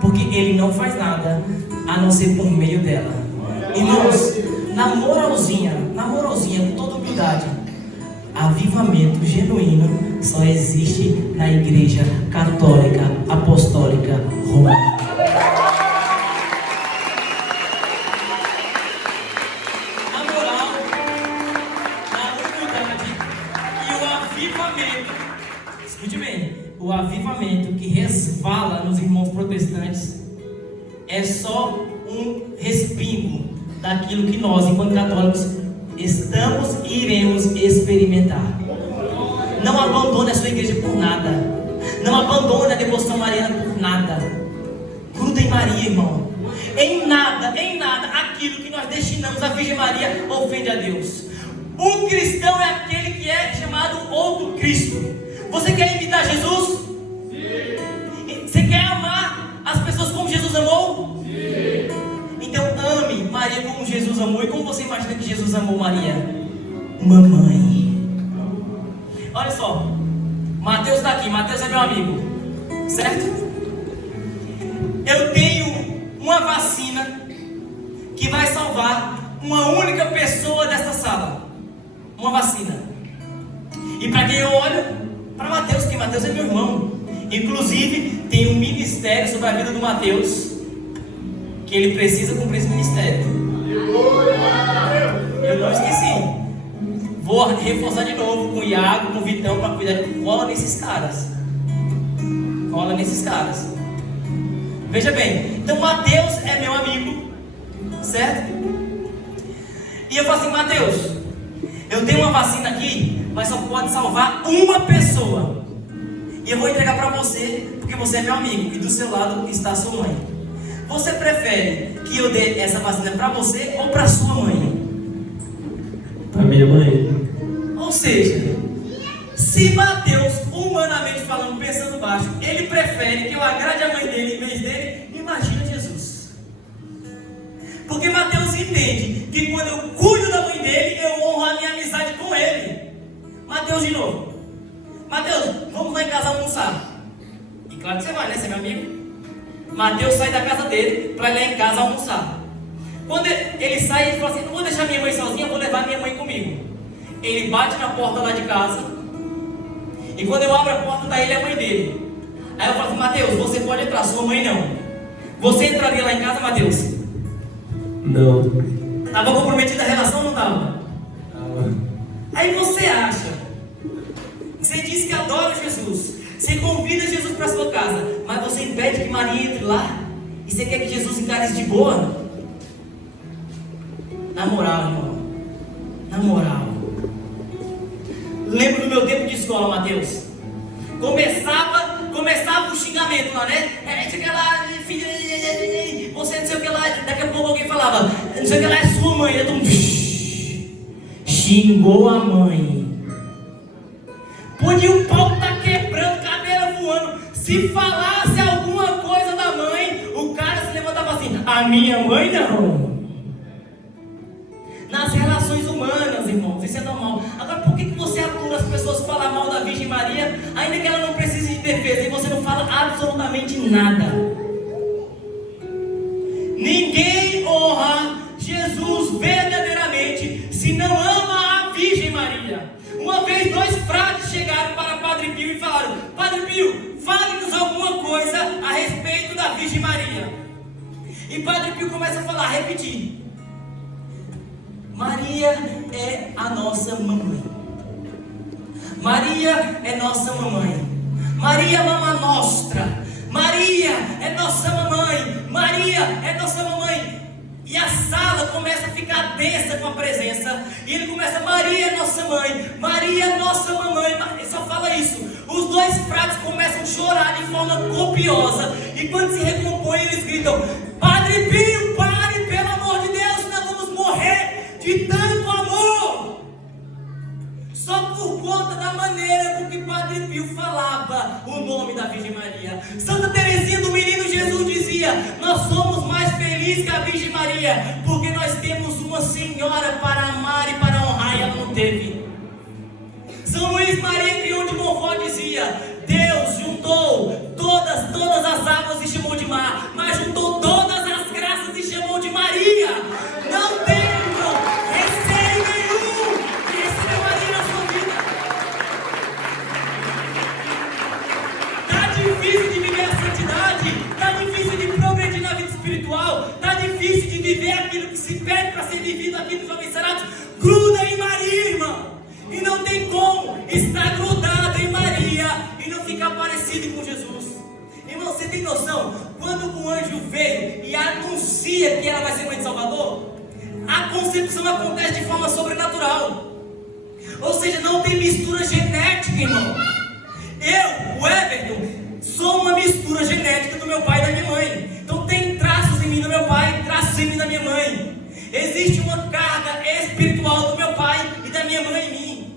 Porque ele não faz nada a não ser por meio dela. Irmãos, na moralzinha, com toda humildade, avivamento genuíno só existe na Igreja Católica Apostólica Romana. Na moral, na humildade e o avivamento, escute bem, o avivamento que resvala nos irmãos protestantes é só um respingo daquilo que nós, enquanto católicos, estamos e iremos experimentar. Não abandone a sua igreja por nada. Não abandone a devoção mariana por nada. Gruda em Maria, irmão. Em nada, aquilo que nós destinamos à Virgem Maria ofende a Deus. Um cristão é aquele que é chamado outro Cristo. Você quer imitar Jesus? Sim. Você quer amar as pessoas como Jesus amou? Sim. Então ame Maria como Jesus amou. E como você imagina que Jesus amou Maria? Uma mãe. Olha só, Mateus está aqui, Mateus é meu amigo, certo? Eu tenho uma vacina que vai salvar uma única pessoa desta sala. Uma vacina. E para quem eu olho? Para Mateus, que Mateus é meu irmão. Inclusive, tem um ministério sobre a vida do Mateus, que ele precisa cumprir esse ministério. Eu não esqueci. Vou reforçar de novo com o Iago, com o Vitão, para cuidar de cola nesses caras. Veja bem, então Mateus é meu amigo, certo? E eu falo assim: Mateus, eu tenho uma vacina aqui, mas só pode salvar uma pessoa. E eu vou entregar para você, porque você é meu amigo e do seu lado está a sua mãe. Você prefere que eu dê essa vacina para você ou para sua mãe? Para minha mãe. Ou seja, se Mateus, humanamente falando, pensando baixo, ele prefere que eu agrade a mãe dele em vez dele, imagina Jesus. Porque Mateus entende que quando eu cuido da mãe dele, eu honro a minha amizade com ele. Mateus de novo. Mateus, vamos lá em casa almoçar. E claro que você vai, né? Você é meu amigo. Mateus sai da casa dele para ir lá em casa almoçar. Quando ele sai, ele fala assim: não vou deixar minha mãe sozinha, vou levar minha mãe comigo. Ele bate na porta lá de casa, e quando eu abro a porta, tá ele e a mãe dele. Aí eu falo assim: Mateus, você pode entrar, sua mãe não. Você entraria lá em casa, Mateus? Não. Estava comprometida a relação ou não estava? Aí você acha, você diz que adora Jesus, você convida Jesus para sua casa, mas você impede que Maria entre lá, e você quer que Jesus encare isso de boa? Na moral, irmão, na moral, lembro do meu tempo de escola, Mateus. Começava o xingamento lá, né? Não sei o que lá, filho, você não sei o que lá. Daqui a pouco alguém falava: não sei o que lá, é sua mãe. Eu tô... Xingou a mãe. Podia o pau tá quebrando, cadeira voando. Se falasse alguma coisa da mãe, o cara se levantava assim: a minha mãe não. Nas relações humanas, irmãos, isso é normal. Agora, por que você atura as pessoas falar mal da Virgem Maria, ainda que ela não precise de defesa, e você não fala absolutamente nada? Ninguém honra Jesus verdadeiramente se não ama a Virgem Maria. Uma vez 2 frades chegaram para Padre Pio e falaram: Padre Pio, fale-nos alguma coisa a respeito da Virgem Maria. E Padre Pio começa a falar, repetir: Maria é a nossa mamãe. Maria é nossa mamãe. Maria mama nostra. Maria é nossa mamãe. Maria é nossa mamãe. E a sala começa a ficar densa com a presença. E ele começa: Maria é nossa mãe. Maria é nossa mamãe. Ele só fala isso. Os 2 frades começam a chorar de forma copiosa. E quando se recompõem, eles gritam: Padre Pio, pare, pelo amor de Deus, nós vamos morrer de tanto amor, só por conta da maneira com que Padre Pio falava o nome da Virgem Maria. Santa Teresinha do Menino Jesus dizia: nós somos mais felizes que a Virgem Maria, porque nós temos uma senhora para amar e para honrar, e ela não teve. São Luís Maria Grião de Montfort dizia: Deus juntou todas as águas e chamou de mar, mas juntou todas as graças e chamou de Maria. Não tem receio nenhum de receber Maria na sua vida. Está difícil de viver a santidade, está difícil de progredir na vida espiritual, está difícil de viver aquilo que se pede para ser vivido aqui nos Jovens Serados. Gruda em Maria, irmão. E não tem como estar grudado em Maria e não ficar parecido com Jesus. Irmão, você tem noção? Quando o anjo veio e anuncia que ela vai ser mãe de Salvador, a concepção acontece de forma sobrenatural. Ou seja, não tem mistura genética, irmão. Eu, o Everton, sou uma mistura genética do meu pai e da minha mãe. Então tem traços em mim do meu pai, traços em mim da minha mãe. Existe uma carga espiritual do meu pai e da minha mãe em mim.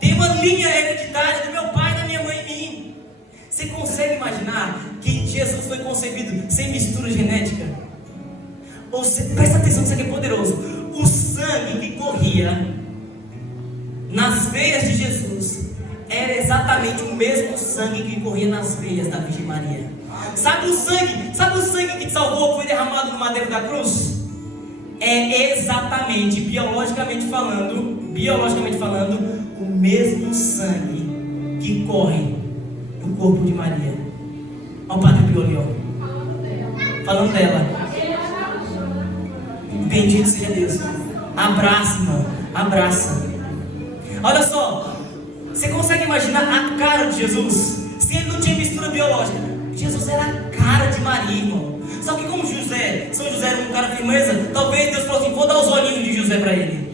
Tem uma linha hereditária do meu pai e da minha mãe em mim. Você consegue imaginar que Jesus foi concebido sem mistura genética? Ou presta atenção que isso aqui é poderoso. O sangue que corria nas veias de Jesus era exatamente o mesmo sangue que corria nas veias da Virgem Maria. Sabe o sangue que te salvou, que foi derramado no madeiro da cruz? É exatamente, biologicamente falando, o mesmo sangue que corre no corpo de Maria. Olha o Padre Pio ali, ó, falando dela. Bendito seja Deus. Abraça, irmão, abraça. Olha só, você consegue imaginar a cara de Jesus? Se ele não tinha mistura biológica, Jesus era a cara de Maria, irmão. Só que como São José era um cara firmeza, talvez Deus falou assim: vou dar os olhinhos de José para ele.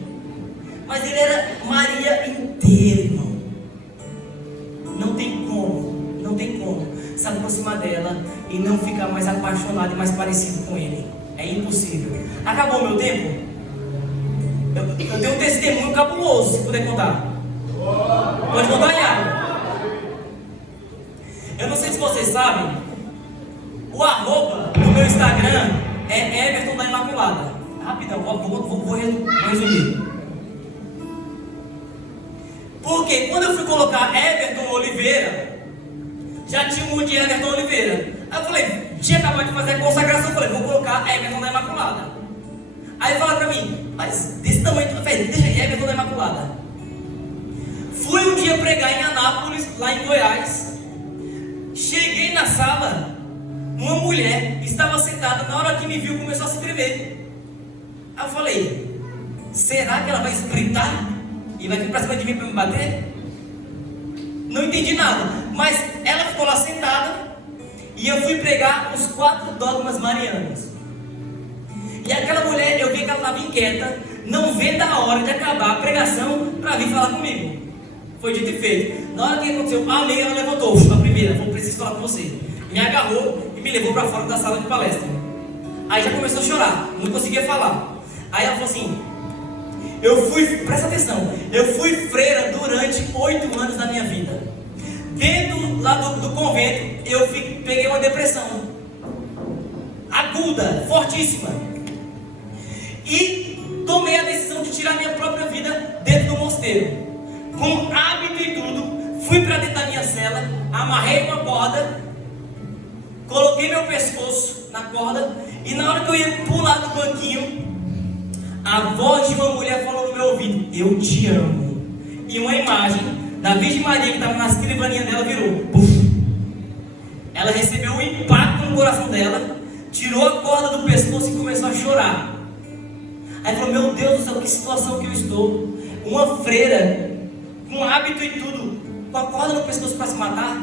Mas ele era Maria inteira, irmão. Não tem como se aproximar dela e não ficar mais apaixonado e mais parecido com ele. É impossível. Acabou o meu tempo? Eu tenho um testemunho cabuloso, se puder contar. Pode contar, Iago? Eu não sei se vocês sabem, o arroba do meu Instagram é Everton da Imaculada. Rapidão, vou resumir. Porque quando eu fui colocar Everton Oliveira, já tinha um monte de Everton Oliveira. Aí eu falei, tinha acabado de fazer a consagração, eu falei, vou colocar Everton da Imaculada. Aí fala pra mim, mas desse tamanho, velho, deixa aí, Everton da Imaculada. Fui um dia pregar em Anápolis, lá em Goiás. Cheguei na sala, uma mulher estava sentada, na hora que me viu começou a se tremer. Aí eu falei, será que ela vai espreitar e vai vir pra cima de mim pra me bater? Não entendi nada, mas ela ficou lá sentada e eu fui pregar os 4 dogmas marianos. E aquela mulher, eu vi que ela estava inquieta, não vendo a hora de acabar a pregação para vir falar comigo. Foi dito e feito. Na hora que aconteceu, a amiga ela levantou, a primeira, falou, preciso falar com você. Me agarrou e me levou para fora da sala de palestra. Aí já começou a chorar, não conseguia falar. Aí ela falou assim, presta atenção, eu fui freira durante 8 anos da minha vida. Dentro lá do convento, eu peguei uma depressão aguda, fortíssima. E tomei a decisão de tirar minha própria vida dentro do mosteiro. Com hábito e tudo, fui para dentro da minha cela, amarrei uma corda, coloquei meu pescoço na corda, e na hora que eu ia pular do banquinho, a voz de uma mulher falou no meu ouvido, eu te amo. E uma imagem da Virgem Maria que estava na escrivaninha dela virou. Puf. Ela recebeu um impacto no coração dela, tirou a corda do pescoço e começou a chorar. Aí falou, meu Deus do céu, que situação que eu estou. Uma freira, com hábito e tudo, com a corda no pescoço para se matar.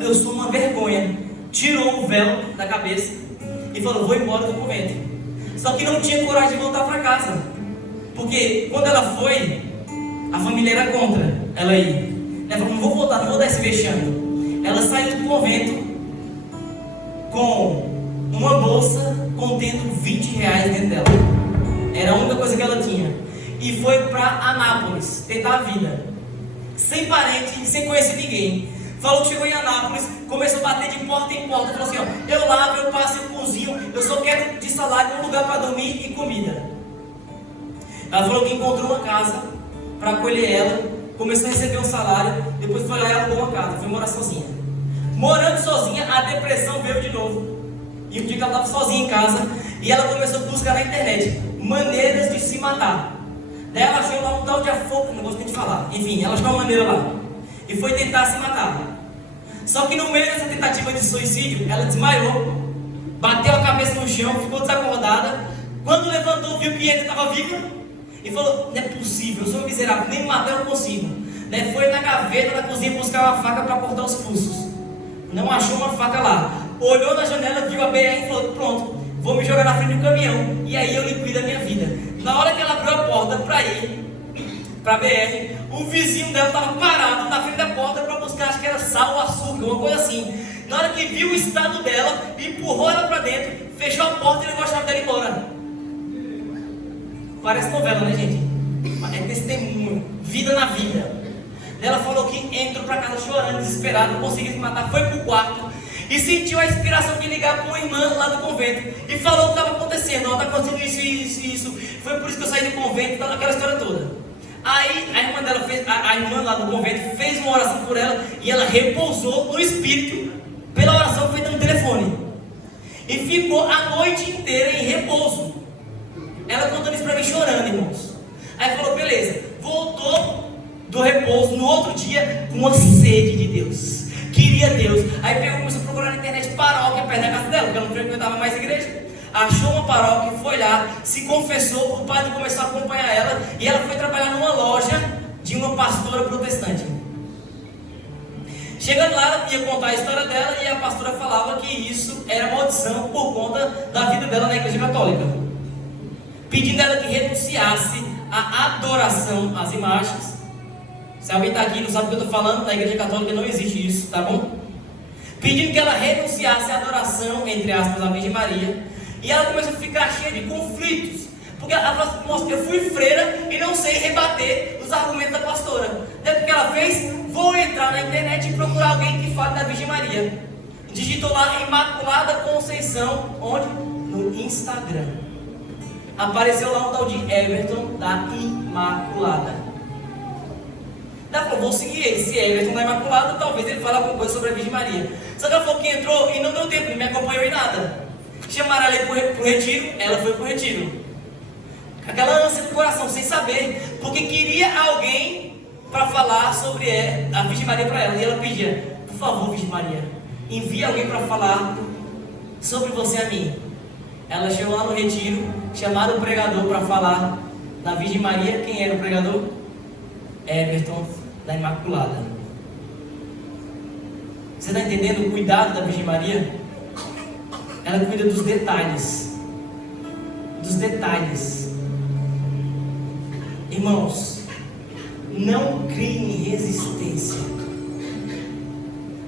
Eu sou uma vergonha. Tirou o véu da cabeça e falou, vou embora do convento. Só que não tinha coragem de voltar para casa, porque quando ela foi, a família era contra ela ir. Ela falou, não vou voltar, não vou dar esse vexame. Ela saiu do convento com uma bolsa contendo R$20 dentro dela. Era a única coisa que ela tinha. E foi para Anápolis tentar a vida, sem parente, sem conhecer ninguém. Falou que chegou em Anápolis, começou a bater de porta em porta. Falou assim, ó, eu lavo, eu passo, eu cozinho, eu só quero de salário um lugar para dormir e comida. Ela falou que encontrou uma casa para acolher ela, começou a receber um salário, depois foi lá e alugou uma casa, foi morar sozinha. Morando sozinha, a depressão veio de novo. E um dia que ela estava sozinha em casa, e ela começou a buscar na internet maneiras de se matar. Daí ela achou lá um tal de afogo, não gosto nem de falar. Enfim, ela achou uma maneira lá e foi tentar se matar. Só que no meio dessa tentativa de suicídio, ela desmaiou, bateu a cabeça no chão, ficou desacordada. Quando levantou, viu que ainda estava viva e falou, não é possível, eu sou um miserável, nem me matar eu consigo. Daí foi na gaveta da cozinha buscar uma faca para cortar os pulsos. Não achou uma faca lá. Olhou na janela, viu a BR e falou, pronto, vou me jogar na frente do caminhão e aí eu liquido a minha vida. Na hora que ela abriu a porta para ir para a BR, o vizinho dela estava parado na frente da porta para buscar, acho que era sal ou açúcar, uma coisa assim. Na hora que viu o estado dela, empurrou ela para dentro, fechou a porta e levou a chave dela embora. Parece novela, né, gente? É testemunho, vida na vida. Ela falou que entrou para casa chorando, desesperada, não conseguia se matar, foi pro quarto e sentiu a inspiração de ligar para uma irmã lá do convento e falou o que estava acontecendo. Ó, está acontecendo isso. Foi por isso que eu saí do convento, tá, aquela história toda. Aí a irmã dela fez, a irmã lá do convento fez uma oração por ela e ela repousou no espírito pela oração feita no telefone e ficou a noite inteira em repouso. Ela contando isso para mim chorando, irmãos. Aí falou, beleza, voltou do repouso no outro dia com uma sede de Deus, queria Deus. Aí pegou, começou a procurar na internet paróquia perto da casa dela, porque ela não frequentava mais igreja. Achou uma paróquia, foi lá, se confessou, o padre começou a acompanhar ela e ela foi trabalhar numa loja de uma pastora protestante. Chegando lá, ela ia contar a história dela e a pastora falava que isso era maldição por conta da vida dela na igreja católica, pedindo ela que renunciasse à adoração às imagens. Se alguém está aqui e não sabe o que eu estou falando, na igreja católica não existe isso, tá bom? Pedindo que ela renunciasse à adoração, entre aspas, à Virgem Maria. E ela começou a ficar cheia de conflitos, porque ela falou assim, nossa, eu fui freira e não sei rebater os argumentos da pastora. Daí o que ela fez? Vou entrar na internet e procurar alguém que fale da Virgem Maria. Digitou lá Imaculada Conceição, onde? No Instagram. Apareceu lá um tal de Everton da Imaculada. Ela falou, vou seguir ele, se Everton da Imaculada, talvez ele fale alguma coisa sobre a Virgem Maria. Só que ela falou que entrou e não deu tempo, não me acompanhou em nada. Chamaram ela para o retiro, ela foi para o retiro. Aquela ânsia do coração, sem saber, porque queria alguém para falar sobre a Virgem Maria para ela. E ela pedia: por favor, Virgem Maria, envia alguém para falar sobre você a mim. Ela chegou lá no retiro, chamaram o pregador para falar da Virgem Maria. Quem era o pregador? Everton, da Imaculada. Você está entendendo o cuidado da Virgem Maria? Ela cuida dos detalhes. Dos detalhes. Irmãos, não criem resistência.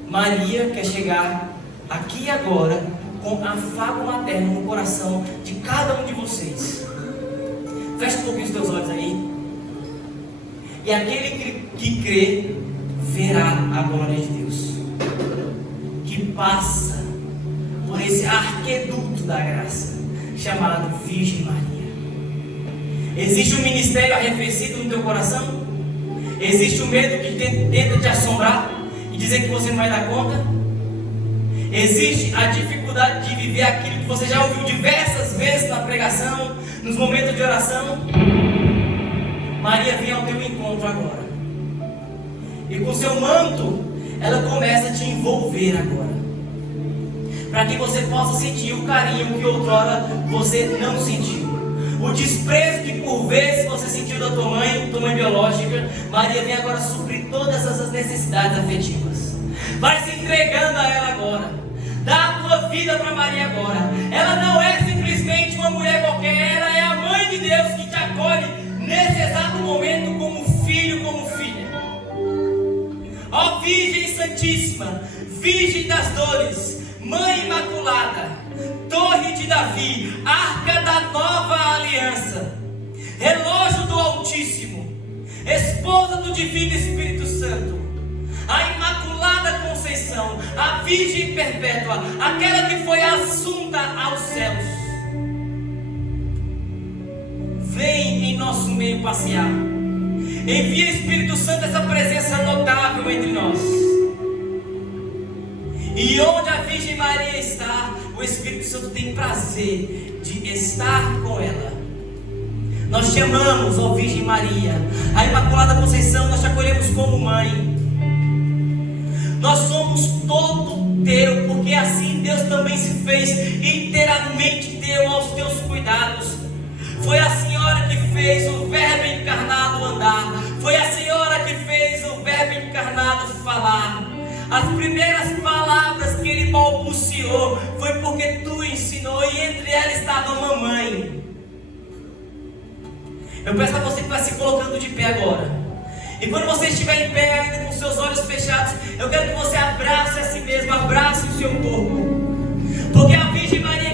Maria quer chegar aqui e agora com afago materno no coração de cada um de vocês. Feche um pouquinho os teus olhos aí. E aquele que crê verá a glória de Deus, que passa por esse arqueduto da graça chamado Virgem Maria. Existe um ministério arrefecido no teu coração? Existe um medo que tenta te assombrar e dizer que você não vai dar conta? Existe a dificuldade de viver aquilo que você já ouviu diversas vezes na pregação, nos momentos de oração? Maria vem ao teu encontro agora, e com seu manto ela começa a te envolver agora, para que você possa sentir o carinho que outrora você não sentiu, o desprezo que por vezes você sentiu da tua mãe biológica. Maria vem agora suprir todas essas necessidades afetivas. Vai se entregando a ela agora. Dá a tua vida para Maria agora. Ela não é simplesmente uma mulher qualquer, ela é a mãe de Deus que te acolhe nesse exato momento como filho, como filha. Ó Virgem Santíssima, Virgem das Dores, Mãe Imaculada, Torre de Davi, Arca da Nova Aliança, Relógio do Altíssimo, Esposa do Divino Espírito Santo, a Imaculada Conceição, a Virgem Perpétua, aquela que foi assunta aos céus, vem em nosso meio passear. Envia, Espírito Santo, essa presença notável entre nós. E onde a Virgem Maria está, o Espírito Santo tem prazer de estar com ela. Nós te amamos, ó Virgem Maria. A Imaculada Conceição, nós te acolhemos como mãe. Nós somos todo teu, porque assim Deus também se fez inteiramente teu aos teus cuidados. Foi a Senhora que fez o Verbo encarnado andar. Foi a Senhora que fez o Verbo encarnado falar. As primeiras palavras que ele balbuciou foi porque tu ensinou, e entre elas estava a mamãe. Eu peço a você que vai se colocando de pé agora. E quando você estiver em pé, ainda com seus olhos fechados, eu quero que você abrace a si mesmo, abrace o seu corpo. Porque a Virgem Maria